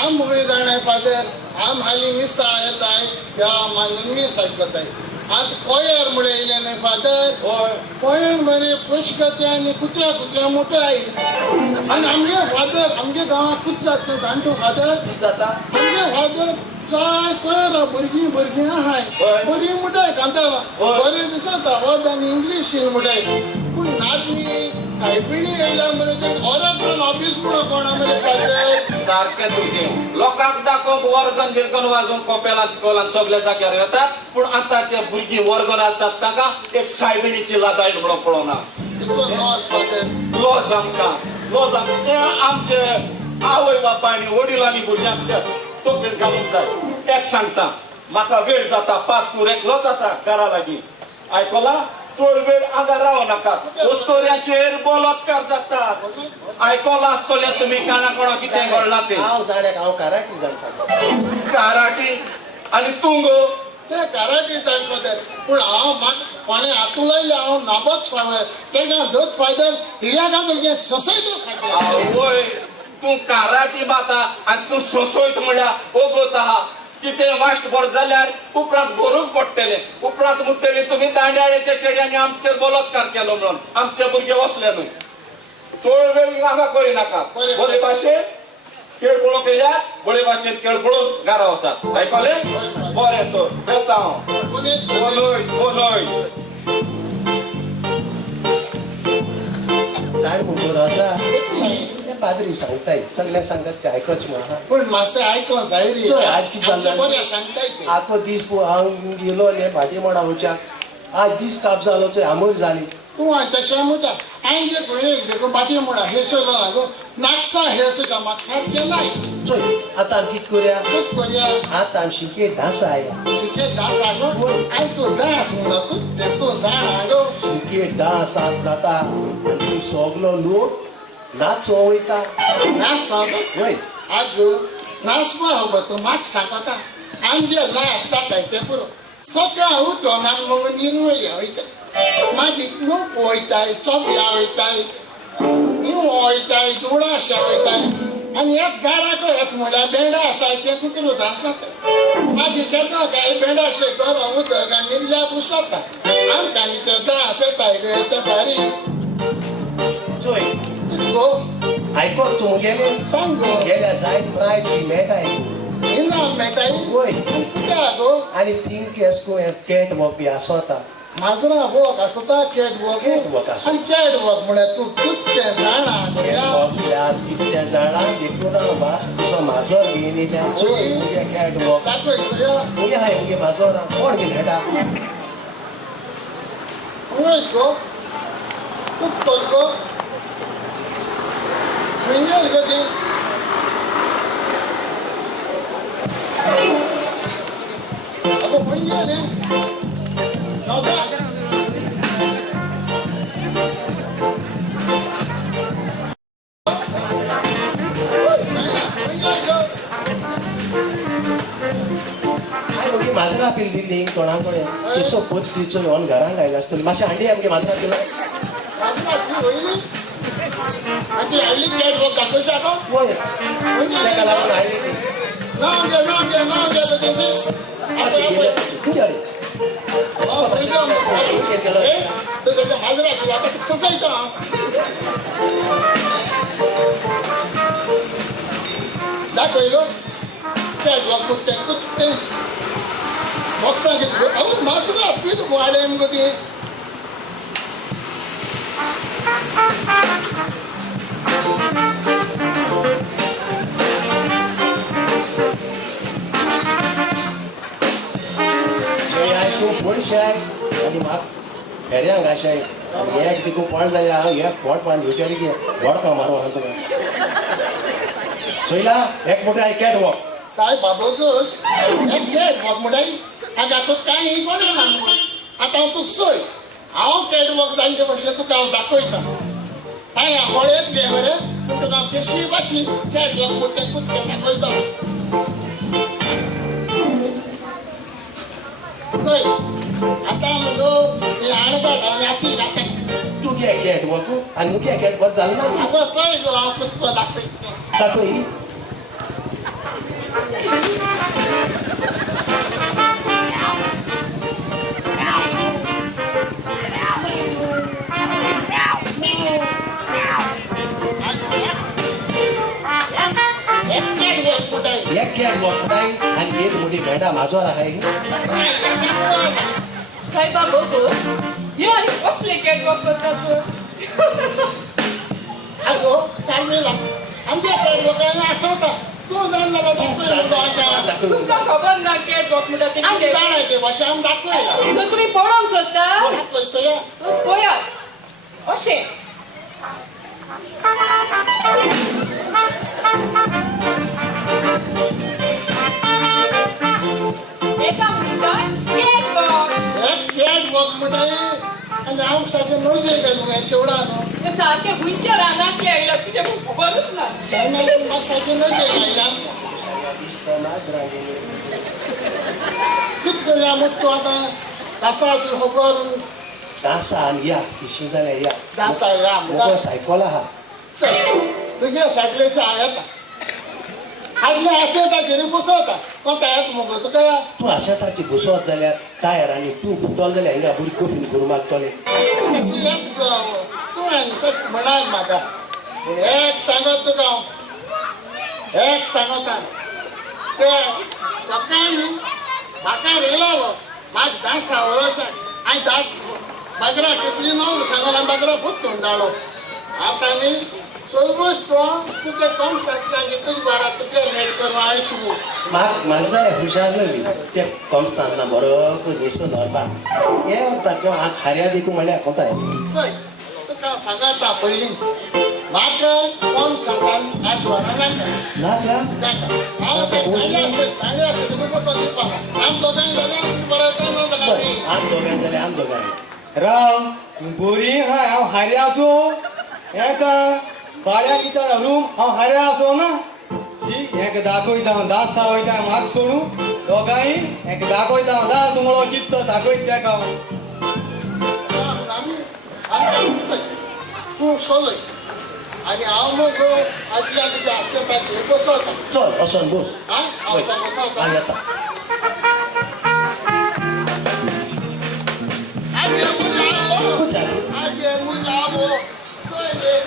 आम मुगे जाणाय फादर आम हाली मिसा येताय त्या मांडून मीस आयकताय आतां कोयर म्हळे येयले न्हय फादर हय कोयर बरे पयशे आनी कुत्या मोठाय आनी आमगे फादर आमगे गांवांत कुच जाता जाणटो फादर जाता आमगे फादर जाय कोयर भुरगीं आहाय हय. बरी मुठाय कांता हय. बरे दिसता वद आनी इंग्लीशीन मुठाय पूण नातनी सायबिणी येयल्या मरे ते ऑरपण ऑफिस म्हणून कोणा मरे फादर सारकें तुजें लोकांक दाखोवंक वर्गन बिर्गन वाजोवन कोपेलान सगल्या जाग्यार येतात पूण आतांचे भुरगीं वर्गन आसतात ताका एक सायबिणीची लादायण म्हणून पळोवना इसो लॉस फादर लॉज आमकां आमचे आवय बापायनी वडिलांनी भुरग्यांच्या तोपेंत घालूंक जाय एक सांगता म्हाका वेळ जाता पातकूर एकलोच आसा घरा लागीं आयकला चड वेळ हांगा रावं नाका वस्तोऱ्याचेर बलात्कार जातात आयकला आसतलें तुमी काना कोणा कितें घडलां तें हांव जाण्याक हांव काराटी जाणटा काराटी आनी तूं गो ते कराटे जाय फादर पूण हांव म्हाका कोणें हातू लायले हांव नाबच फादर तेका दोत फादर हिड्या घालून सोसायटी फादर आवय तूं काराटी माता आनी तूं सोसयत म्हळ्यार ओगोत आहा कितें वाश्ट बर जाल्यार उपरांत बरोवंक पडटलें उपरांत म्हणटलीं तुमी दांड्याळेच्या चेड्यांनी आमचेर बलात्कार केलो म्हणून आमचे भुरगे वसले न्हय चड वेळ हांगा करिनाका बरे भाशेन खेळ पळोवंक येयात बरे भाशेन खेळ पळोवन घरा वसात आयकलें बरें तर येता हांव कोनय जाण मुगो राजा ते पाद्री सांगताय सगळ्यांक सांगतात ते आयकच म्हणा पूण मातशें आयको जाय रे चोय, आज कितें जालें? बरें सांगताय ते आखो दीस हांव गेलो न्ही भाटी मोडा वयच्याक आज दीस काप जालो चोय आमूय जाली तूं तशें म्हणटा हांवें देखो एक देखो बाटी म्हणा हे सगळं लागो नागसा हे सगळं म्हाका सारकें नाय चोय आतां आमी कितें करया खूब करया आतां आमी शिके डांसा आया शिके डास आगो हांवें तूं डास म्हणा खूब ते तूं जाण आगो शिके डांस आज जाता आनी थंय सगलो लोक नाचो वयता नाच सांग वय आगो नाचपा हबो तूं म्हाका सांगता आमगे नाच जाताय ते पुरो सकाळ उठोन मग निर्वळ्या वयता मागीर न्हू वयताय चोप्या वयताय न्यू वयताय दुडाशा वयताय आनी एक घराको येत म्हळ्यार बेंडा आसाय ते कुत्रो दांसता मागीर घेता काय बेंडाशे गरम उदक आनी निर्ल्या पुसता आमकां आनी ते दांस येताय गे ते भारी चोय गो आयको तुमगेले सांग गो गेल्या जायत प्रायज बी मेळटाय इनाम मेळटाय वय कित्या गो आनी थिंग केसको कॅट वॉक बी आसोता माजरा वॉक आसता कॅट वॉक Cat walk आसता. आनी कॅट वॉक म्हळ्यार तूं कुत्ते जाणा वॉकल्यात कितल्या जाणां देखून हांव वास तुजो माजर घेवन येयल्या चोय मुगे कॅट वॉक दाखय सया मुगे हाय मुगे माजर कोण घेवन खेळटा वय गो कुत्तोल गो मिंगल गो ती अगो मिंगल नौसा मुगे माजरां पिल्ली लिंक तोंडाकडे तसो पत तिचो येवन घरांत आयला आसतली मातशें हांडी आमगे माजरां पिला माजरा ती वयली आनी हाडली कॅट वॉक दाखयशा गो वय तेका लागून हाडली ती ना घे तेजी मातशें गेल्या तुज्या रे तो त्याच्या माजरा केला आता सोसायटा दाखयलो कॅट वॉक कुत्ते कुत्ते बॉक्सां घेतलो माजरा पील वाडे मगो ती तूं पडशाय आनी म्हाका फेऱ्यांक आशाय एक देखून पड जाल्यार हांव एक पोट पान भितर व्हडका मारूं आहा तुका चोयला एक मोठे हांव कॅट वॉक साहेब बाबोगोश एक गेट वॉक म्हणटाय आतां तूं कांय कोणा ना आतां हांव तुका सोय हांव कॅट वॉक जाणटे भाशेन तुका हांव दाखयता हांव हळेत घे मरे पूण तुका हांव केशी भाशेन कॅट वॉक म्हणटा कुत्ते दाखयता सोय आतां मुगो ही आणबाट हांव राती जाता तूं घे कॅट वॉक आनी मुगे कॅट बरें जालें ना आगो सोय गो हांव कुत्को दाखयता दाखय एक कॅट वॉक म्हणटाय एक कॅट वॉक म्हणटाय आनी एक मोठी मेंढा म्हाजो आहाय सायबा बघू हे आणि कसले कॅटवॉक करतात आगो चाललेला आमच्या कॅट वॉकान आसवता तूं जाण नाका दाखय तुमका खबर ना कॅटवॉक म्हणटा ते आमी कितें जाणाय ते भाशा आमी दाखयला जर तुम्ही पळोवंक सोदता दाखय सोया पळयात अशें एका म्हणटात कॅटवॉक एक कॅट वॉक म्हणटाय आनी हांव सारकें नर्शे गेलो हें शेवडा न्हू ते सारखे गुंच्या रानांतले आयला कितें खबरच ना म्हाका सारकें नर्शे घायला कित करया म्हूण तूं आतां दासाची खबर डासा आनी या इशी जाल्यार या दासा या मुगो सायकल आहा चल तुगे सायकलेशी हांव येता आदले आसयता घरी बसवता कोणता येता मुगो तुका तूं आशेताची घुसोत जाल्यार टायर आनी तूं फुटल जाल्यार हिंगा बरी कोफीन करूं मागतले कशी येत गो तूं तशें म्हणाल म्हाका पूण एक सांगत तुका हांव एक सांगता ते सकाळी म्हाका रेलालो म्हाका दासा वळोशा हांवें बागरा कसली न्हू सांगला बागरा भूत तोंडालो आतां न्ही सोलमोस्ट तुका कोण सांगता की तुझ बारा तुका नेट करून हांवें शिकू म्हाका जाल्यार हुशार लागली ते कॉम्सांतना बरोबर न्हिसो धरपाक हे वता किंवा हांव खाऱ्या देखून म्हणल्यार कोताय सय तुका सांगता पयलीं म्हाका कोण सांगता आज वरा नाका नाका हांव ते तांगे अशें तुका कसो दिवपाक आमी दोगांय जाल्यार तूं बरो येता ना जाल्यार न्ही आम दोगांय जाल्यार आम दोगांय राव बोरी हाय हांव हाऱ्याचो हेका बाळ्या किता रूम हांव हाऱ्या आसो ना शी हेका दाखयता हांव दास वयता म्हाका सोडू दोगांय हेका दाखयता हांव दास म्हणो कित्तो दाखयत तेका तूं सोलय आनी हांव मग आदल्या तुज्या आसेपाचेर बसवता चल वचोन बस हांव बसवता हांव येता आगे मुजाबो चल आगे मुजाबो सोयले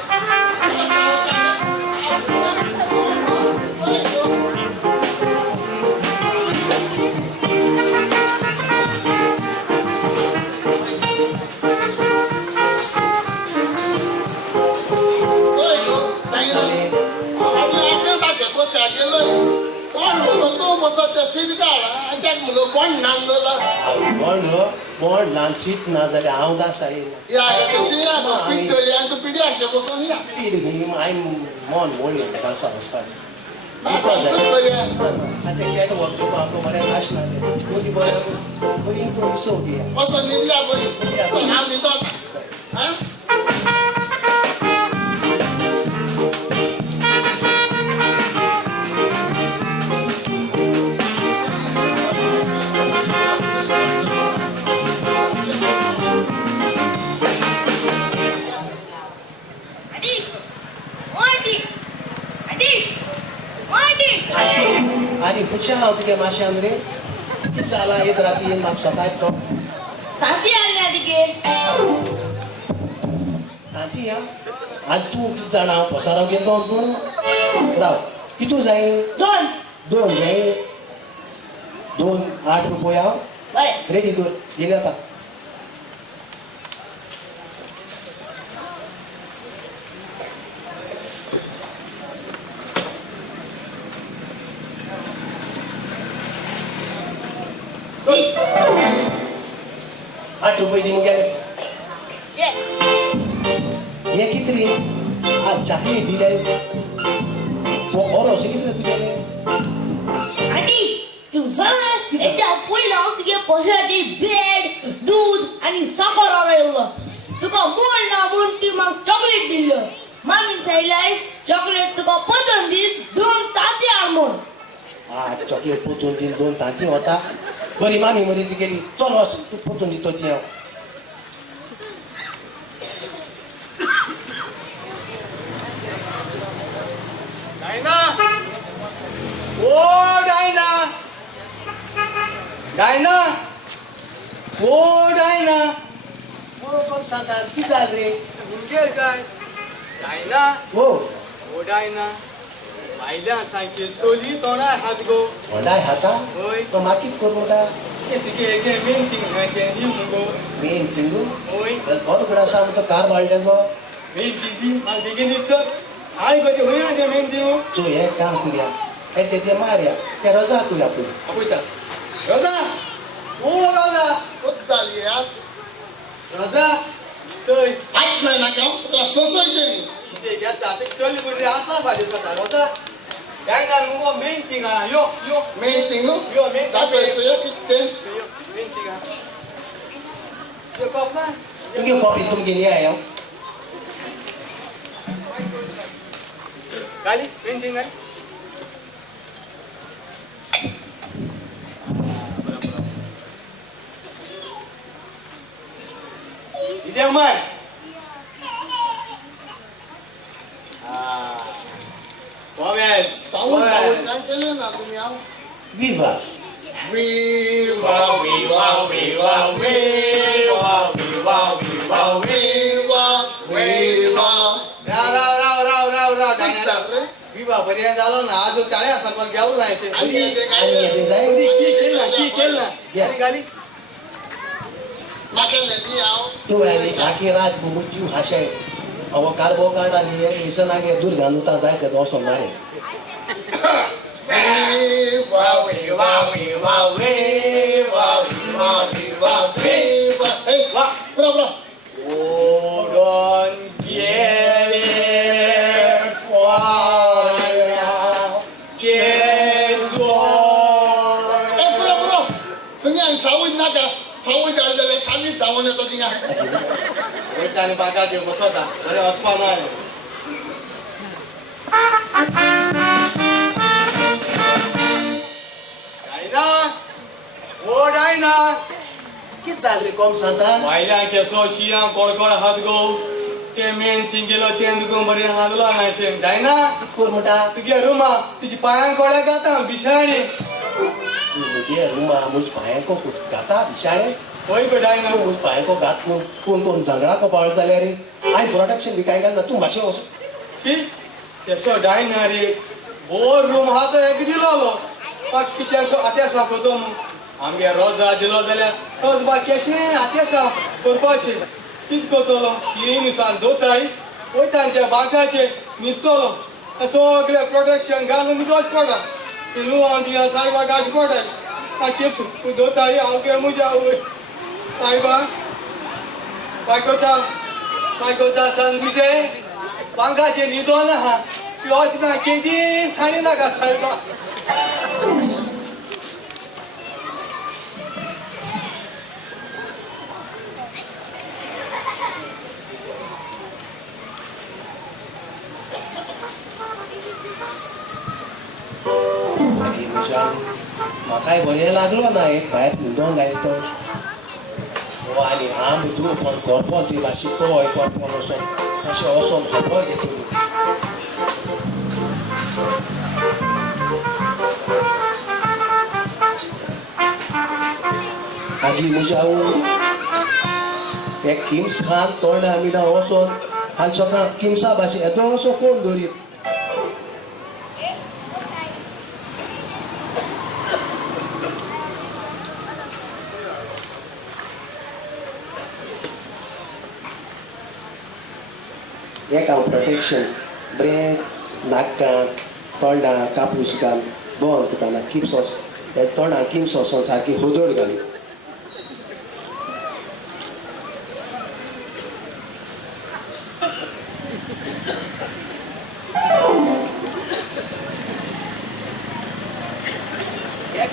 कोण नांगला कोण ल्हानशीत ना जाल्यार हांव दासा येयना या तशी या पिड्डली आनी तूं पिडी अशें बसून या पीड घेयन हांवें मन मोडलें दासा वचपाचें आतां कॅट वॉक करपाक आपलो बरें नाशना बरी बरी तो विसव दिया बसून निरया बरी चल हांव न्हिदता हां आनी खुशाल हांव तुगे माश्यान रे कितें जाला येत राती येवन म्हाका सकाळ तो तांती आल्या तिगे आती या आनी तूं कितें जाणा हांव पसाराव घेतो पूण राव कितू जाय 2 जाय 2 8 रुपया बरें रेडी दवर घेवन येता 8 रुपये दी मुगेले ये हे किती रे आज चॉकलेट दिले वो और असे किती दिले आंटी तुझा एकदा पहिला तुगे पसराची ब्रेड दूध आणि साखर आवडलं तुका मोड ना म्हणटी मग चॉकलेट दिलं मामीन सांगलाय चॉकलेट तुका पतन दीन 2 ताती आमोन आज चॉकलेट पोतून दिल 2 तांती होता बरी मामी मध्ये ती गेली चल वास तू पोतून दितो ती हांव डायना ओ डायना डायना ओ डायना हो कोण सांगता की चाल रे मुंगेर काय डायना हो ओ डायना बायल्या सारखे सोली तोंडा हात गो होडाय हाता होय तो माकीत कर मोटा ते तुगे एक मेन थिंग हाय ते नी मुगो मेन पिंगू होय बरो गडा सा तो कार बाळड्याचो मेन दीदी मा बेगिनीच आय गो ते होय ते मेन थिंग तू हे काम करूया हे ते मारया ते रजा तू आपण आपयता राजा ओ राजा खूप झाली यार राजा चल हात नाही ना का तुला सोसोय गेली ते घेता ते चल बुडे आतला भाजी जाता राजा डायना मुगो मेन थिंग आ यो यो मेन थिंग यो मेन दाखवायचं या किती मेन थिंग आ यो कॉपना तुमगे कॉपी तुमगे नाही आहे गाली मेन थिंग आहे इथे माय Gomez, साऊंड काय केलं ना तुम्ही आहो विवा विवा विवा विवा विवा विवा विवा विवा विवा राव काय चाल रे विवा पर्याय झाला ना आज टाळ्या समोर घ्यावं नाही आणि येते काय की केलं ना गाली नाकाला ती आहो तू आहे आखी रात मुची भाषा आहे अव कार्बो कार्ड आली आहे इसन आगे दूर घालूता जाय का दोस्त मारे विवा विवा विवा विवा विवा विवा विवा ए वा ब्रा ओडन गेले ए ब्रा तुम्ही आणि सावून नाका सावून जाळलेले शामीत धावून येतो तिने वैतानी बागा देव बसवता बरे अस्मान आले डायना ओ डायना किती चाल रे कोण सांगता बायला केसो शिया कोडकोड हात गो ते मेन थिंग गेलो तेंद गो बरे हागलो नाशे डायना कोण मोठा तुगे रुमा तिची पायां कोड्या गाता बिशाणी मुझे रुमा मुझ पाए को कुछ गाता विशाळे होय गो डायना मुझ पाए को गात कोण झगडा को पाळ झाले रे आई प्रोटेक्शन विकाय का तू माशे हो शी तेसो डायना रे बोर रूम हा तो एक दिलो पाच कित्याक आत्या सांगतो आमगे रोजा दिलो जाल्यार रोज बाकीचे आत्या सांग करपाचे कित करतलो तीन दिसान दोताय वयता त्या बागाचे न्हिदतलो सगळे प्रोटेक्शन घालून न्हिदोच पडा न्हू आमची सायबा गाश पडाय ताकेच दोताय आमगे मुजा सायबा काय करता सांगूचे बागाचे न्हिदोन आहा योच ना केदी साडी नाका सायबा म्हाकाय बरें लागलो ना एक भायर न्हिदोंक गाय तो आणि आम तू पण करपो ती मातशी तो हय करपो असो अशें वचोन खबर घेतली आगी म्हज्या एक किम्स खान तोंडा मिडा वचोन हाल सकाळ किम्सा भाशे येदो असो कोण दवरीत एक हांव प्रोटेक्शन बरें नाकांत तोंडाक कापूस घाल बंद करताना किप्स तोंडाक किम्स वचोन सारकी होदोड घाली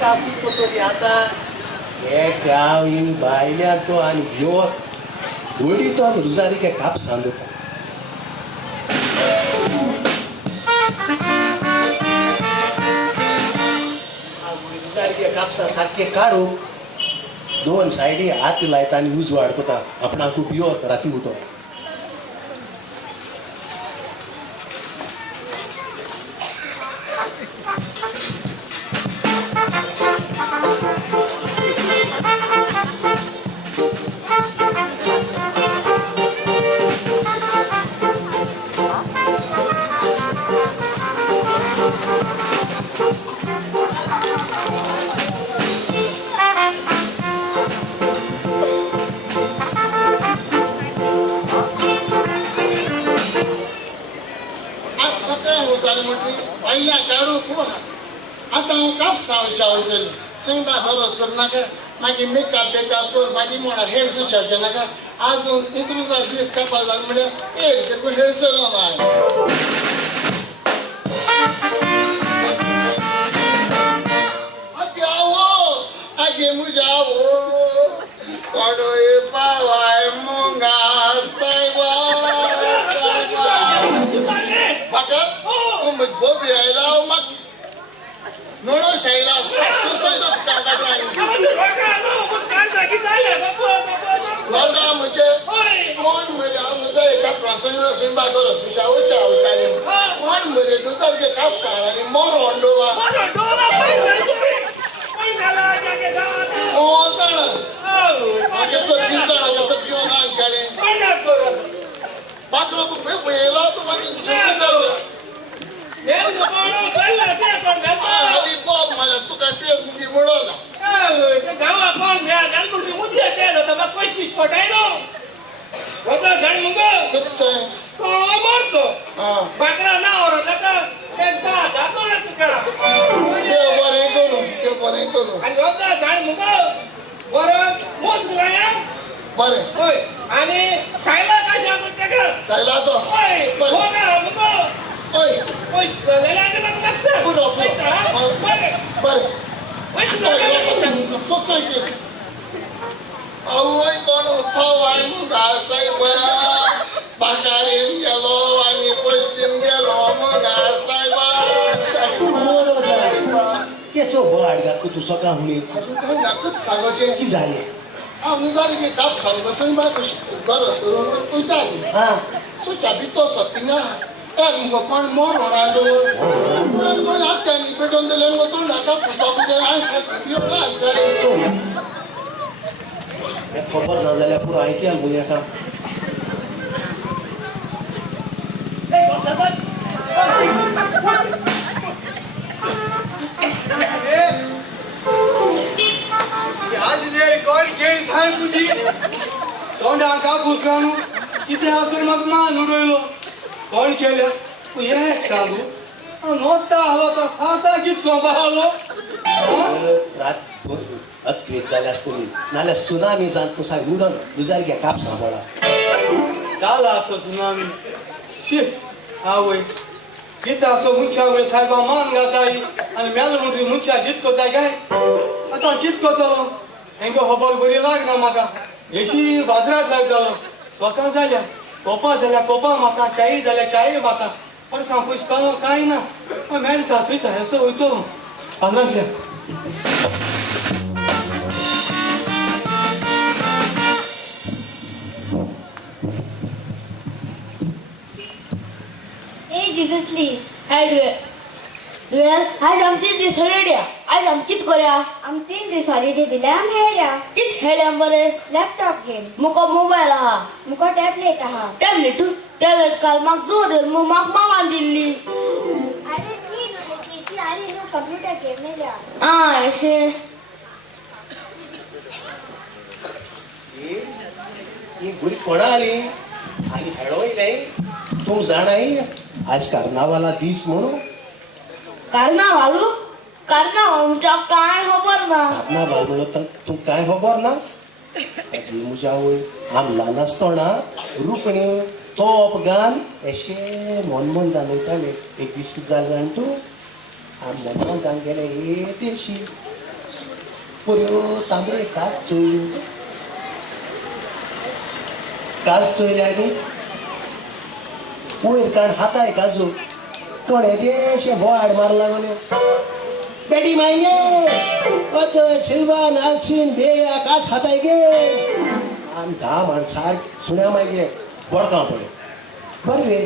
कापून तरी आता हे गाव इन बायल्या तो आणि ह्यो घोडी तो रुजारी के काप सांगता रुजारी के कापसा सारखे काढू दोन सायडी हात लायता आणि उज वाढतो आपण खूप यो राती उठो आज सकाळ जाली म्हटली पहिल्या काढू खूप आता हांव कापसा वयतली सांगता खरोच करूं नाका मागीर मेकअप बेकअप कर मागीर म्हणा हेर सुचोवचें नाका आजून इतरूच दीस कापा जालें म्हणल्यार एक देखो हेर चलो ना आगे आवो आगे मुझे आवो कोणोय पावाय मुंगा सायबा म्हाका तूं बोबी आयला म्हाका नोडो शायला साक्षी सयतो लोटा म्हणजे कोण मरे हांव म्हजो एका प्रसंग सुंबा गरज पिशा वच्चा वयताली कोण मरे तूं सारकें कापसा आनी मोर होंडोला ओ जाणा म्हागे सब्जी जाणा सब्जी होना गाडे बाकरो तूं पळयला तूं मागीर सुसू जालो हाली बॉब मला तुका पेस मुगी म्हणला कुत्सय ते बरें करू बरें आणि सायला कशा सायलाचो ओय पुरो बरें सोसायटी आवय कोण फावाय मुगा सायबा बाकारेन गेलो आनी पश्चिम गेलो मुगा सायबा केसो वाड घात तू सकाळ हुनी नाकच सांगोचें की जाले हांव जालें की काप सांगो संबा गरज करून पयताली हा सोच्या भितर सत्तिंगा मुगो कोण मोर होणाडो दोन हातांनी पेटोवन दिले मुगो तोंड नाका फुटपा फुटे खबर ना जाल्यार पुरो आयकयाल मुगे एका आज ने कोण खेळ सांग तुझी तोंडा कापूस काढू किती असून मग मान उडयलो कोण केल्या तू एक सांगू नोता हलो तर साता कितको बाहलो रात अत्वेत जाल्यार आसतली नाल्यार सुनामी जावन तूं सांग उडोन दुजारी घे काप सांबाळा जाला असं सुनामी शी आवय किती असो मुनशा वेळ साहेबा मान घाताय आणि मेल म्हणून मुनशा जित कोताय काय आता कित कोतलो हेंका खबर बरी लागना म्हाका येशी बाजारात लागतालो स्वता जाल्या कोपा जाल्या कोपा म्हाका चाई जाल्या चाई म्हाका पण सांग पयस कांय ना मेळ चाचयता हेसो वयतो बाजारांतल्या Hey Jesus Lee, how do you? Well, आज आम 3 दीस हॉलिडे आज आम कित करया आम 3 दीस हॉलिडे दिल्या आम हेऱ्या कित खेळया बरे लॅपटॉप गेम मुको मोबाईल आहा मुको टॅबलेट आहा टॅबलेट काल म्हाका जोर म्हाका मामान दिल्ली अरे ती ती आणि नो कंप्यूटर गेम नेल्या आ अशे ही भुरी कोणा आली आणि हेळोय नाही तू जाणाय आज कार्नावाला दीस म्हणून कार्नावाल आमच्या काय खबर ना आपणा बाबलो तर तू काय खबर ना मुझ्या आवय आम ल्हान आसतना रुपणी तोप गान अशें मन जाणयताले एक दीस कितें जालें जाण तूं आम मन जावन गेले ए तेशी पुऱ्यो तांबडे काच चोयल्या न्ही वयर काण हाताय काजू कोणे देशे बोवाड मारला म्हणे बेटी मायने सिल्वा नालसीन दे काच हाताय गे आनी 10 माणसां सुण्या मागे बडकां पडे बरें रे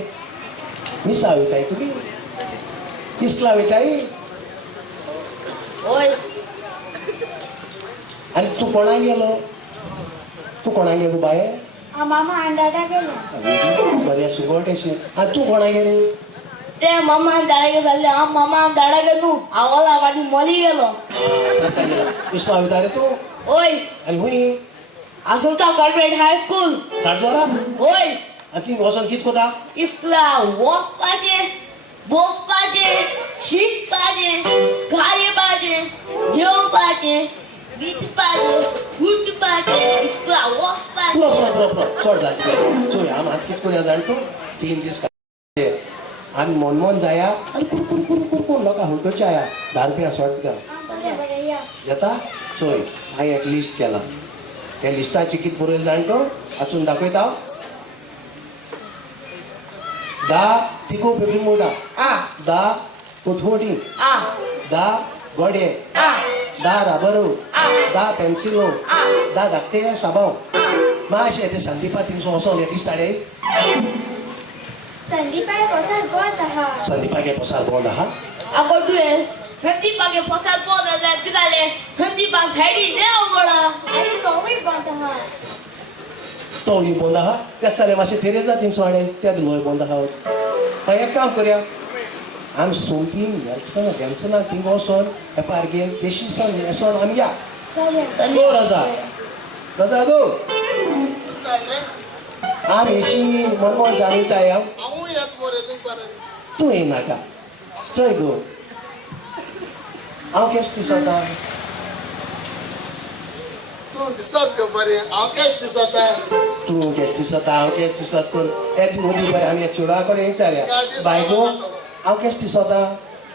मिसा वयताय तुगे इस्ला वयताय होय आनी तूं कोणाक गेलो बाये मामा अंडाटा गेलो बरें सुगोट अशें आनी तूं कोणाक गेले ते मम्मान दाडे जाल्ले हांव मम्मान दाडा गेलो आवला आनी मली गेलो इस्ला वयता रे तूं होय आनी हुंय आसुता कॉर्पोरेट हाय स्कूल साडजोरा होय आनी ती वचोन कितें कोता इस्ला वचपाचें बसपाचें शिकपाचें गारयेपाचें जेवपाचें न्हिदपाचें उठपाचें इस्ला वचपाचें चड जालें चोय आमी आतां कितें करुया जाण तूं 3 दीस आमी मोनमोन जाया आनी कुरकुर लोकां हुडकोवच्या या 10 रुपया शॉर्ट घाल बरें बरें या येता चोय हांवें एक लिस्ट केला त्या लिस्टाची कितें बरयलें जाण तूं वाचून दाखयता 10 तिको पेपरी मोडा आ 10 कोथवडी आ 10 गोडे आ 10 राबरू आ 10 पेन्सिलो 10 धाकटे साबाव मातशें ते संदीपा थिंगसो वचोन हे दिसताडे संदीपाय वसार बंद आहा संदीपागे पसार बोंड आहा आगो तुवें संदीपागे पसार पोद जाल्यार कितें जालें संदीपाक सायडीन देव म्हणा अरे तोवूय बंद आहा तोवली बोंड आहा तेच जाल्यार मातशें तेरेजा थिंगसो हाडें तें लोय बोंड आहा मागीर एक काम करया आमी सोमतीन जॅन्सना थिंग वचोन हे पार्केन देशीसान येसोन आमी या चल गो रजा गो चालले आमी एशी मनमोन जाणवताय हांवूय येत मरे तूं बरें तूं येनाका चोय गो हांव केश दिसता तूं दिसत गो बरें हांव केश दिसता तूं केश दिसता हांव केश दिसत पूण एक मदीं बरें आमी चेडवा कडेन विचारया बायको हांव केश दिसता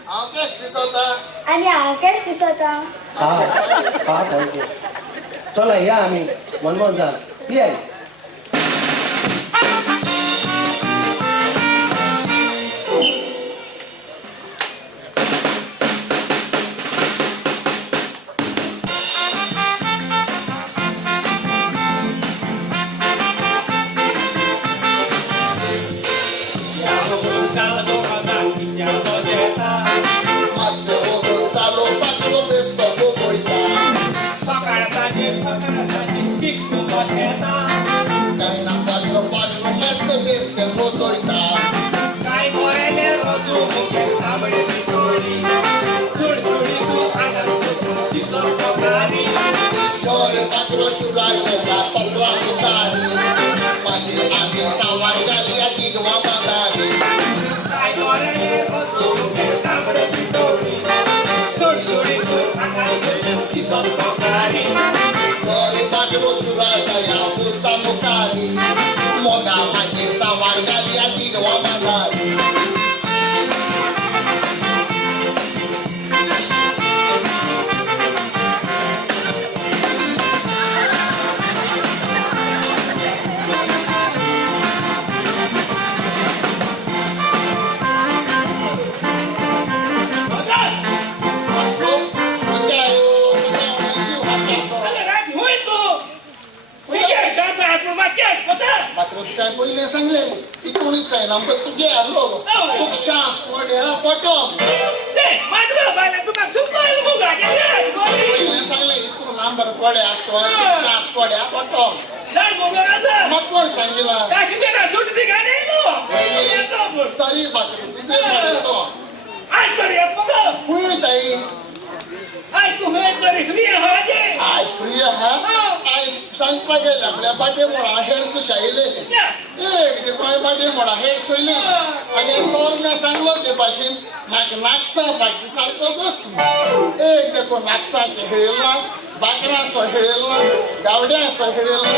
हांव केश दिसता आनी हांव केश दिसता हा पळय चला या आमी मनमोन जाण या मातशें वगोन चालोवपाक लो बेस्ट पळयता कांय ना पाजलो मस्त best पोचोयता Dore patro churache la patro akutari Mani ami sawar gali adigwa mandari Dore patro churache ya fusa mukari Moga mani sawar gali adigwa mandari मात्र तुका पयलें सांगलें 19 नंबर तुगे आहलो तुका शांस पडल्या पटोम पयलें सांगलें इतलो नंबर पडे आसतो तुका शांस पडल्या पटोम म्हाका कोण सांगिला सरी मात्र दुसरे पडे तो खूंय ताई आय फ्री आहा आय सांगपाक गेले आपल्या पाटे म्हणा हेड सुशायले एक देखून पाटे म्हणा हेड सोयले आनी सोरने सांगलो ते भाशेन म्हाका नाखसां पाटी सारको दोस्त एक देखून नाखसांचे हेळयला बाकरांचो हेळयला गावड्यांचो हेळयला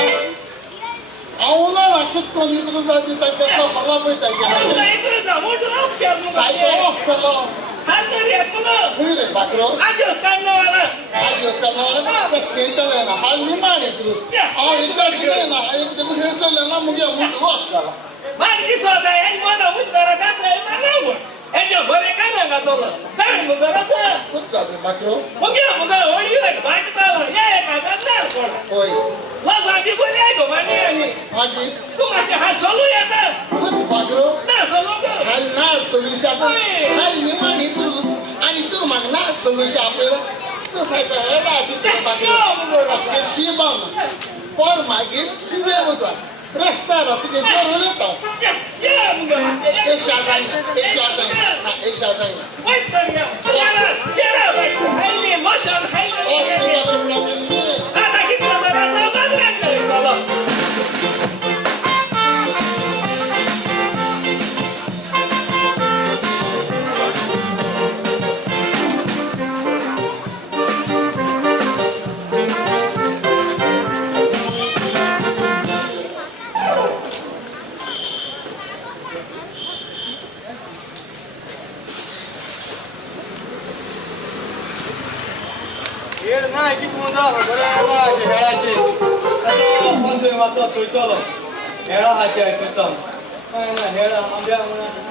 हांव ना कितको निद्र दिसा कसो हरला पळयता सायकल ऑफ केलो तुला हुई रे बाकरो आजच काढणार आज दिवस करणार त्या शेंच्या जायना हा निमाण येतुस आ विचार जायना एकदम हेरसल ना मुगे मुंडू असला मार्गी सोदा आणि मला उठणार कसं आहे मला हे बरे का ना तुला चांग मग जराचं तूच चालू बाकरो मुगे होळी वाटपावर ये का करणार कोण होय लस आधी बोले आहे तो माने आणि आजी तू माझे हात सोलू येतात तूच बाकरो ना सोलू का हाल नाच सोल्युशन हाल निमाण येतुस आणि तू मग नाच सोल्युशन आपल्याला तो सायकल हेला किती बाकरो ते शिबाम पर मागे तुझे होता रस्ता तुझे जोर येतो या मुगे ते शाजाई ना ए शाजाई वाईट कर जरा वाईट हायले लोशन हायले ओस्तिराचे प्रवेश आता किती जराचं बघणार नाही बाबा हेड नाही की मुजा बरोबर हेळाचे असं पासे मात्र चुलचलो हेळा हाती आहे तुझा काय ना हेळा आंब्या म्हणा